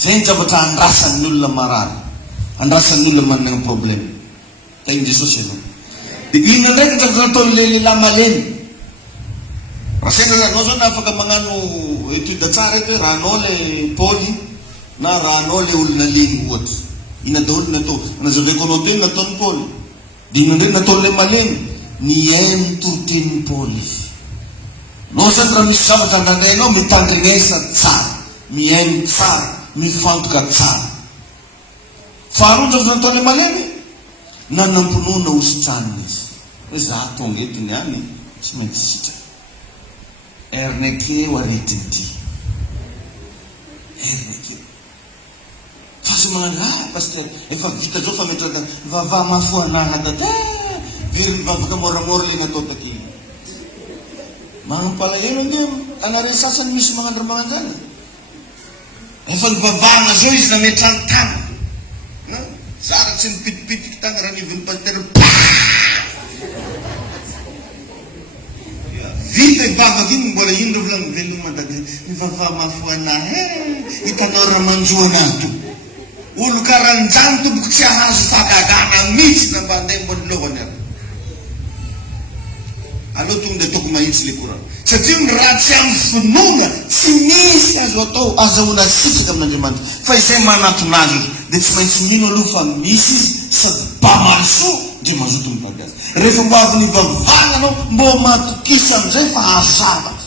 Zay ny zavatra andrasan'ny olona marary, andrasan'ny olona manana problème. Tain'i Jesosy ianao. Dia inona ndraiky zavatra nataon'le lehilahy malemy. Raha sendra anao zao na afaka magnano étude tsara eky raha anao le Paoly na raha anao le olona leny ohatra. Ina daholo natao. Nazaveko anao teny nataon'ny Paoly. Dia inona ndray nataon'le malemy? Niaino toroten'ny Paoly. Nao zany raha misy zavatra andranainao mitandrinesa tsara, miaino tsara, mifantoka tsara. Faharoa zavatra nataon'le malemy, nanam-pinoana hositraniny izy. Hoe za tonga eto niany tsy maintsy sitraka. Ernekeo aretinity. Ernekeo. Fa se magnano pasteur efa vita zao fa metraka vava mafo anahy tate. Very mivavaka moramora le natao taty. Magnam-palahelo nge anare sasany misy magnano raha magnano zany. Efa nivavahana zao izy nametrany tagna. Sara tsy mipitipitiky tagna raha nivin'ny pasteur. Vita ivavaka iny mbola ino ro volagny veloma da mivavaha mafo anahy. Hitanao raha manjo anahy to. Olo karan'izany tomboko tsy ahazo fagagana mihitsy na mba andeha mbony lohany ary. Aleo tonga dia ataoko mahitsy le korana. Satria ny raha tsy amin'ny finoana tsy misy azo atao azahoana sisaka amin'Andriamanitra. Fa izay manatona azy dia tsy maintsy mino aloha fa misy izy sady mpamalisoa dia mazoto mitady azy. Rehefa mbo avy nivavahana anao mbo matokisa amin'izay fa azavatra.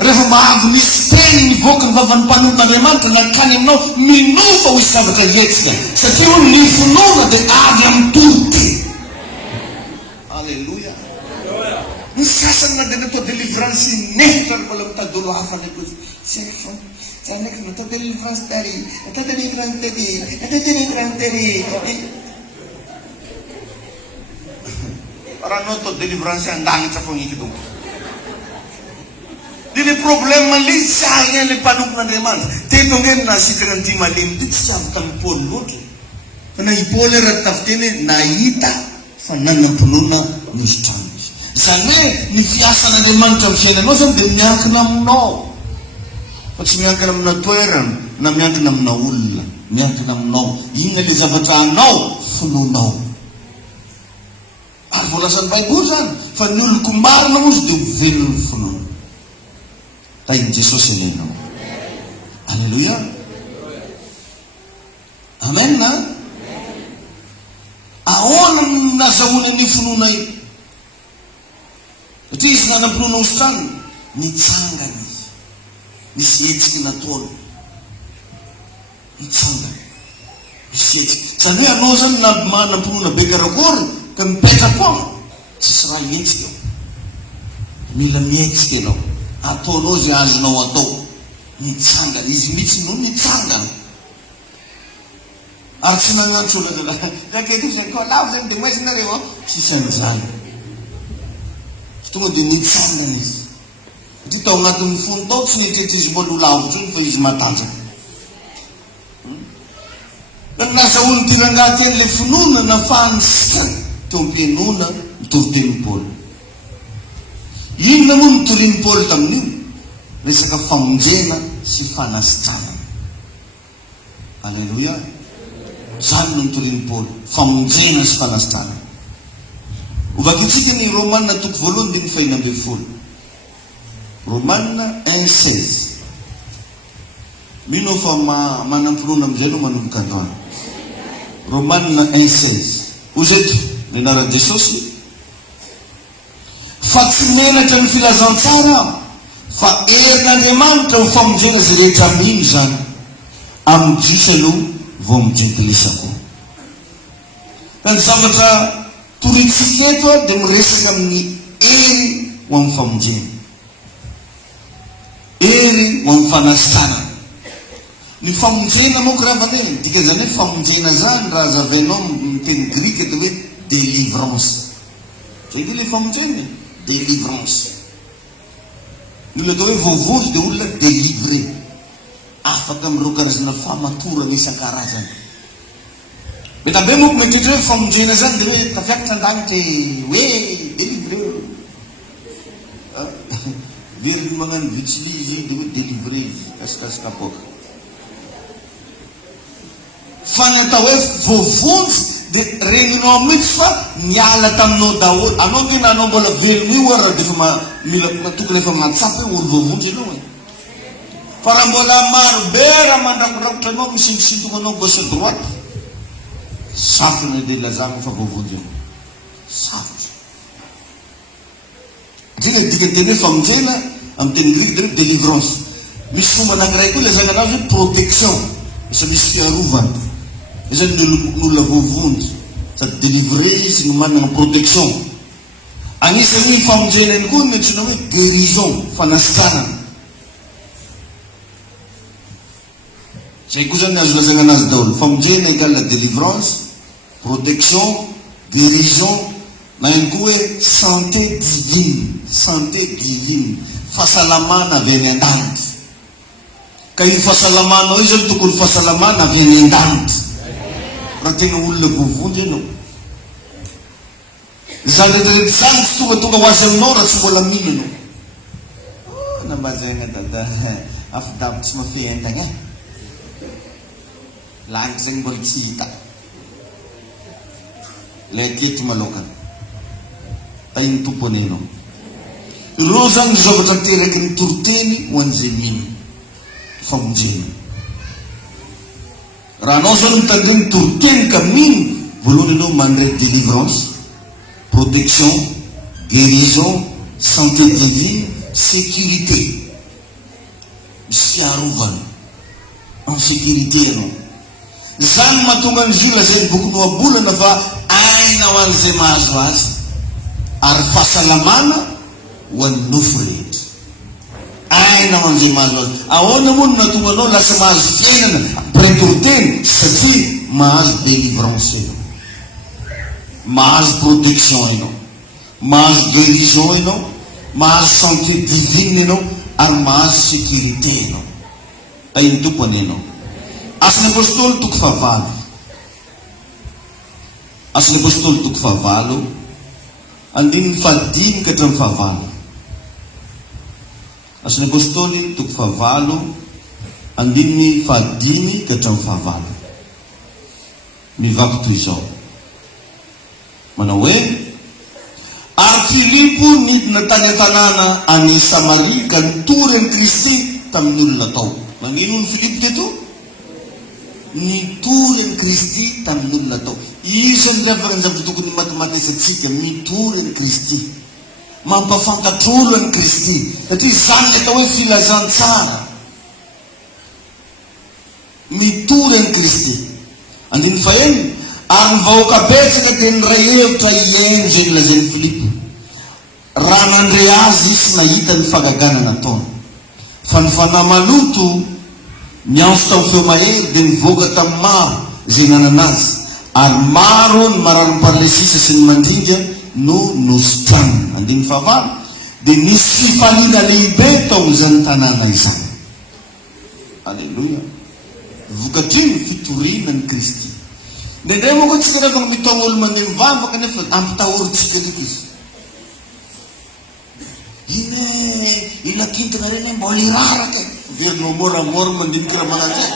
Rehefa mahavy nisy teny nivoaka ny vavan'ny mpanompon'Andriamanitra nakany aminao minofa ho isy zavatra hetsika satria ho ny finoana dia avy amin'ny torote. Alleluia. Ny sasany na dia natao délivrance nefitra ary mbola mitady olo hafa ny akozy. Sefa za ndraiky natao délivrance tary, natao délivrance tary, natao délivrance tary. Raha anao atao délivrance an-danitra foagna eky donko. Dia le problème maliny tsy agny le mpanompon'Andriamanitra. Teto nge nasitraka ny ty malemy ty tsy avy tamin'ny Paoly loatra. Fa na i Paoly raha tafiteny nahita fa nanam-pinoana nisy trano. Zany hoe ny fiasan'Andriamanitra amin'ny fiainanao zany dia miankina aminao. Fa tsy miankina amina toerana na miankina amina olona, miankina aminao. Inona le zavatra anao finoanao. Ary voalasan'ny Baiboly zany fa ny oloko marina mozy dia mivelon'ny finoana. Tain'i Jesosy ilainao. Alleluia. Amen na. Ahoana nazahoana ny finoana io? Satria izy nanam-pinoana hositraniny nitsangana izy. Misy hetsiky nataony. Nitsangana. Misy hetsiky. Zany hoe anao zany na manam-pinoana be karakory ka mipetraka ao tsisy raha hetsika eo. Mila mihetsika ianao. Ataonao zay azonao atao. Nitsangana. Izy mihitsy no nitsangana. Ary tsy nagnantsona zany. Jaketo zay koa lavo zany dia maisinareo ao. Tsisy an'izany. Tonga dia nitsangana izy. Dia tao agnatin'ny fony tao tsy netretra izy mbola ho lavitra iny fa izy matanjaka. Nazahoany ty rangahy teny le finoana nafahany sikany teo am-pianoana nitoriteny Paoly. Inona moa nitorian'ny Paoly tamin'iny? Resaka famonjena sy fanasitrana. Alleluia. Zany no nitorian'ny Paoly, famonjena sy fanasitrana. Ovakitsika ny Romanina toko voalohany dia ny fahinambin'ny folo. Romanina 1:16. Mino fa manam-pinoana amin'izay no manomboka androany. Romanina 1:16. Ozeto ny anaran'i Jesosy. Fa tsy menatra ny filazantsara fa herin'Andriamanitra ho famonjena zay rehetra mino zany amin'ny Jiosy aloha vao mijentilesako. Ka ny zavatra toritsika eto dia miresaka amin'ny hery ho amin'ny famonjena. ery ho amin'ny fanasitranana. Ny famonjena moa ko raha maneny dikazany hoe famonjena zany raha zavainao miteny grika dia hoe délivrance. Zay dia le famonjena délivrance. Ny olona atao hoe voavozo dia olona délivré, afaka amin'ireo karazana famatorana isan-karazany. Metabe moa ko mety hoe famonjena zany dia hoe tafiakatra an-danitra hoe délivré. Very magnano vitsili izy dia hoe délivré izy kasikasika boka. Fa ny atao hoe voavozo dia regninao mihitsy fa niala taminao daholo. Anao tena anao mbola velona io raha dia efa mila tokony efa matsapa hoe olo voavozo ianao e. Fa raha mbola marobe raha mandrakorakotra anao misintosintoka anao gauche droite, safotra dia lazana fa voavozo ianao. Safotra. Dika teny hoe famonjena amin'ny teny grika dia délivrance. Misy fomba anankiray koa ilazana anazy hoe protection, isa misy fiarovana. Izany n'olona voavonjy sady délivré izy no manana protection. Anisany hoe famonjena ihany koa miantsona hoe guérison, fanasitranana. Zay koa zany azo lazana anazy daholo. Famonjena égale la délivrance, protection, guérison, na ihany koa hoe santé divine, santé divine, fahasalamana avy any an-danitra. Ka io fahasalamanao io zany tokony fahasalamana avy any an-danitra. Raha tena olona voavonjy ianao, zany rehetrarehetra zany tsy tonga ho azy aminao raha tsy mbola mila ianao. Nambazaina dada afidabo tsy mafy entagna e, laniko zany mbola tsy hita ilay teto malokana tainy tompony ianao. Ireo zany ny zavatra teraky ny toroteny ho an'izay mino famonjena. Raha anao zany mitandreny ny toroteny ka mino, voalohany ianao mandray délivrance, protection, guérison, santé divine, sécurité. Misy fiarovana en sécurité ianao. Zany mahatonga ny zila zay boky noabolana fa aina ho an'izay mahazo azy, ary fahasalamana ho an'ny nofo rehetra. Aina ho an'izay mahazo azy. Ahoana moa no nahatonga anao lasa mahazo fiainana après toroteny? Satria mahazo délivrance ianao, mahazo protection ianao, mahazo guérison ianao, mahazo santé divine ianao, ary mahazo sécurité ianao. Tainy tompony ianao. Asan'ny apôstôly toko fahavalo. Asan'ny apôstôly toko fahavalo, andininy fahadimy ka hatramin'ny fahavalo. Asan'ny apôstôly toko fahavalo, andininy fahadimy ka hatramin'ny fahavalo. Mivaky toy izao. Manao hoe, ary Filipo nidina tany an-tanàna any Samaria ka nitory an'i Kristy tamin'ny olona tao. Magnino ny Filipo teto? Nitory an'i Kristy tamin'ny olona tao. Isan'ny lefaka ny zavatra tokony matematisatsika, mitory an'i Kristy, mampafantatr'olo an'i Kristy, satria zany le atao hoe filazantsara. Mitory an'i Kristy. Andiny fahenina, ary ny vahoaka betsaka dia nyray hevitra ihaino zay nolazain'i Filipo. Raha nandre azy sy nahita ny fagagana nataony. Fa ny fanahy maloto miantso tamin'ny feo mahery dia nivoaka tamin'ny maro zay nanana azy, ary maro ny marary ny parlesisa sy ny mandrindra no nosotrany. Andiny fahavalo, dia nisy fifaliana lehibe tao izany tanàna izany. Alleluia. Vokatry ny fitoriana ny Kristy. Ndraindray moa koa tsika rehefa mitao olo mandeha mivavaka nefa ampitahorintsika ndraiky izy. Ine ilakintina reny mbola iraraka verinao moramora mandinika raha manatsa.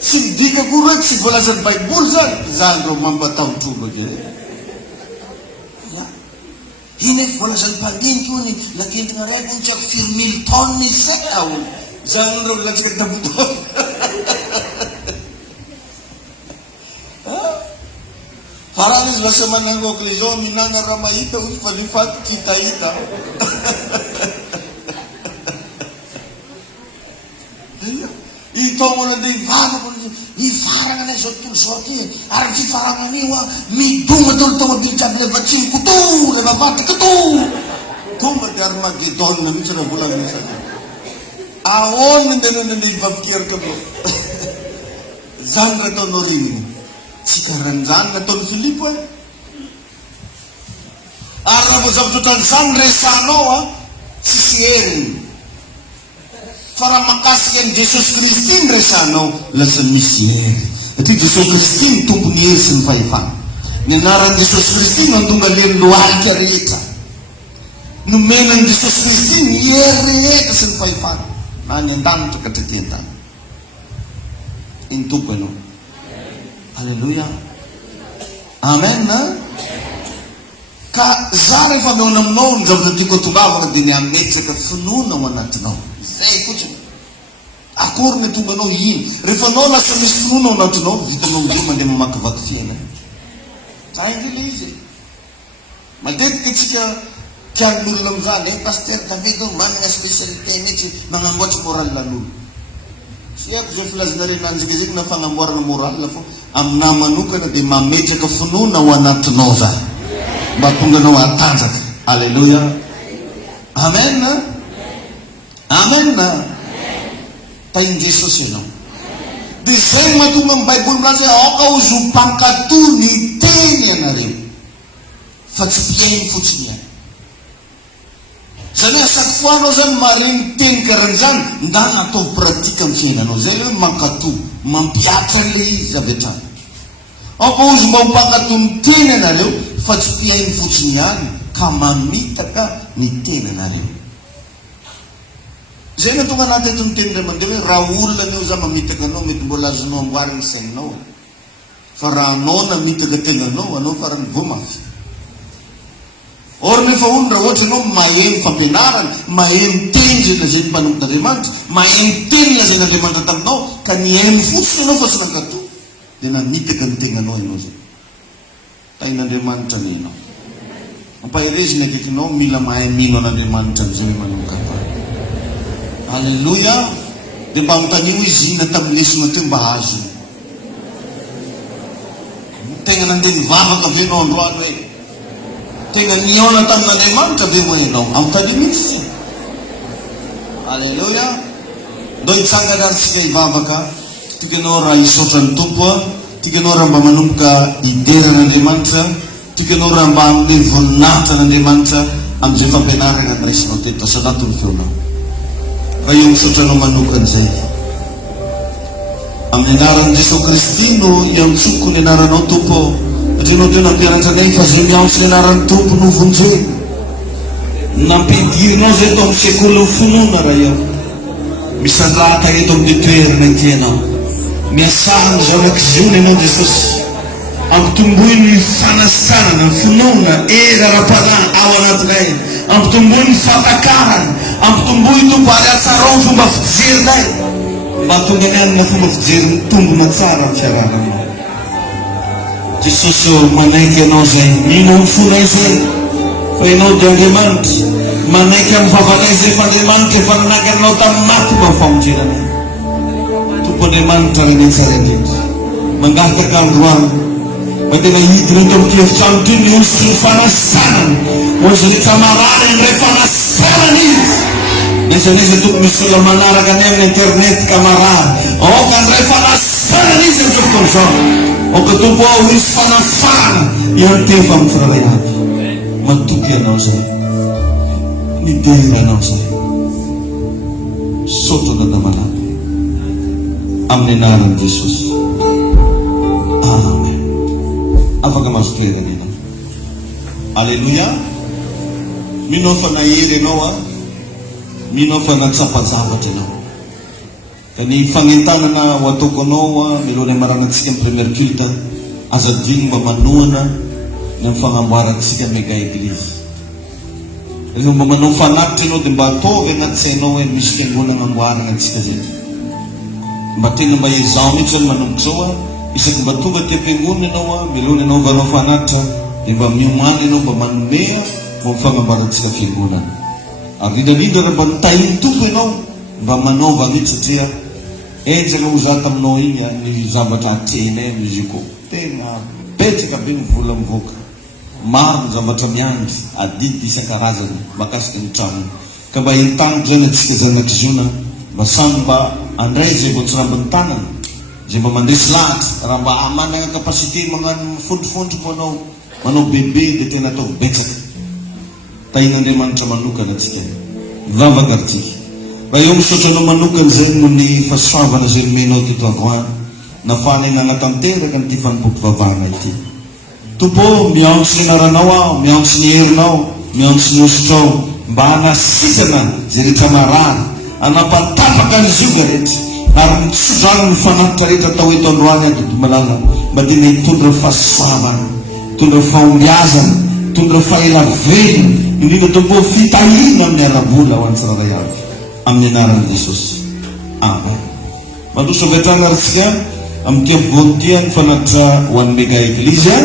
Tsy midika koa rety, tsy voalazan'ny baiboly zany. Zany reo mampatahotr'olo ake. Ine voalazan'ny mpandinika ony lakintina reny tsy ako 4 000 tonnes izy zay ao. Zany reo latsika tabotao. Farany izy lasa manangoko le zao minana raha mahita hoy fa lifaty tsy hitahita. Itaona andeha ivavako ifarana anay zao tontolo zao ty, ary ny fifaranana io midonga daholo tomobily jiaby le vatsiny koto, le vavata koto. tonga di Armageddon na minsan na bulan minsan. Awon na ipapikir ka mo. Zan na to norin. Sekarang zan na to Filipo. Ara mo sa tutan San Resano sisien. Para makasih Jesus Kristin Resano lasan misien. Itu Jesus Kristin tu punya senfaifan. Nenaran Jesus Kristin untuk ngalian luar cerita. Numenan Jesus Kristin yere kesenfaifan. Nanyentang tu ketekitan. Intu penuh. Haleluya. Amen na. Ka zare fa no non jam de ko tuba na dinya metse ka funu na wana tno. Sei kuchu. Akur ne tu bano yin. Refano na sa misfunu na tno, dito no yuma de makavak fiena. Sai dilize. Madet kichika kyan nulam zane pastor Davido man na specialite ni mga watch moral lalu. Siya ko flas na rin nanzigizig na fangamwar na moral lafo am namanuka na di mameja ka funu na wana tnoza. Batong ganawa tanzat. Haleluya. Amen na. Amen na. Paing Jesus yun. Di same matumang Bible blase ako uzupang katuni tenya na rin. Fatspiyain futsinya. Sana sakfuano zan maring ting karanzan ndang ato pratikam sina no zelo makatu mampiatan li zabetan. Ako uzupang pakatun tenya na rin. Fatspiyain futsinya kamamita ka ni tenya na rin. Zena tu kan natin itong tindaman, di ba? Raul lang yung zama mita ka no, mitbola zano ang waring sen no. Farano na mita ka tinga no, ano farang bumak. Or ni faun rawat zano, mayem papinaran, mayem tinge na zin panong tarimant, mayem ting na zin narimant atang no, kanyem futsu no fas ng katu. Di na mita ka tinga no, ino zin. Tayo na rimantan ino. Ang pairis na kikino, mila mayem mino na rimantan zin manong kapa. Haleluya. Di ba ang tanyiwi zina tablis mo itong bahasi. Tingnan din vama ka vinon ruanwe. Tingnan niyo na tam na naman ka mo ino. Ang tanyiwi siya. Haleluya. Doon sangga dan siya vama ka. Tiganora isotan tupwa. Tiganora mamanum ka idera na naman sa. Tiganora mamnivon nata na naman sa. Ang jefa penarang ang resno tito sa natong film. Kayong sutra no manukan sa iyo. Ang ninaran Jesu Kristino, yung suko ninaran o tupo. At yun din ang piyaran sa naifa, sinyaw sa ninaran tupo no funjin. Napidir no sa itong sekulo funo na rayo. Bisan rata itong dituir na tiyena. Miyasahan sa reksyon no Jesus. Ang tumbuin ni sana-sana ng funo na rarapalan awan at lain. Ang tumbuin fatakaran. Ang tumbuin ito para sa rong fumafzir dahil. Batong ganyan na fumafzir tumbo na tsara tsara mo. Jesus o manay ka no say. Ninong funay say. Kaya no dangimant. Manay ka mfavalay say fangimant. Kaya fananagan no tamat mafamjira na. Tupo naman tarin sa rin. Manggata ka ang ruang. Pwede na hidritong kiyafchantin yung sifanasanan. Wajali kamaranin refanasanan is. Nasa tuk misula manara kanyang internet kamara. O kan refanasanan is yung konsol. O ketupo wis fanasan yang tifang fralayan. Magtukyan ako sa'yo. Nidira ako sa'yo. Soto na naman ako. Amninaran Jesus. Amen. Apakah maksudnya ini? Haleluya. Minofa na yere noa. Minofa na tsapat-tsapat ino. Kani fangintana na watoko noa. Milone marangat sikang premier kilta. Azad ving mamanuana. Nang fangambarat sikang mega iglesia. Yung mamanufa natin o dimbato. Enat seno en miskin muna ng warangat sikazin. Batin na may zamit sa manungsoa. Isang batugat ya pengun nawa milone no vano fanata iba myumani no bamanmea mo fangabarat sa fingunan arida lidera bantayin tu no bamano vamit tia jega uzatam noinya ni zabata tene muziko tena pete ka bin fulam boka maro ny zavatra miandry adidy isan-karazany makasika ny trano ka mba entagno zany atsika zanak'izona mba samy mba andray zay vao tsy rambiny tanana zay mba mandresy lahatra raha mba manana kapasité magnano fondrofondro manao bebe dia tena ataovy betsaka tahin'Andriamanitra manokana atsika mivavaka aritsika mba eo misotranao manokana zay no ny fahasoavana zay nomenao teto androany nafana nanatanteraka nyty fanimpom-pivavahana ity tompo miantso ny anaranao aho miantso ny herinao miantso ny osotrao mba hanasitana zay rehetra marary anapatapaka ny zioga rehetra ary mitsodrano ny fanatitra rehetra atao eto androany adodo malala mba tena hitondra fahasoavana hitondra fahombiazana hitondra fahelavelo indrindra tompo fitahina amin'ny arabola ho antsiraray avy amin'ny anaran'i Jesosy amen. Mandroso vetrana aritsika amin'ny kiam-boaty ny fanatitra ho an'ny mega eglise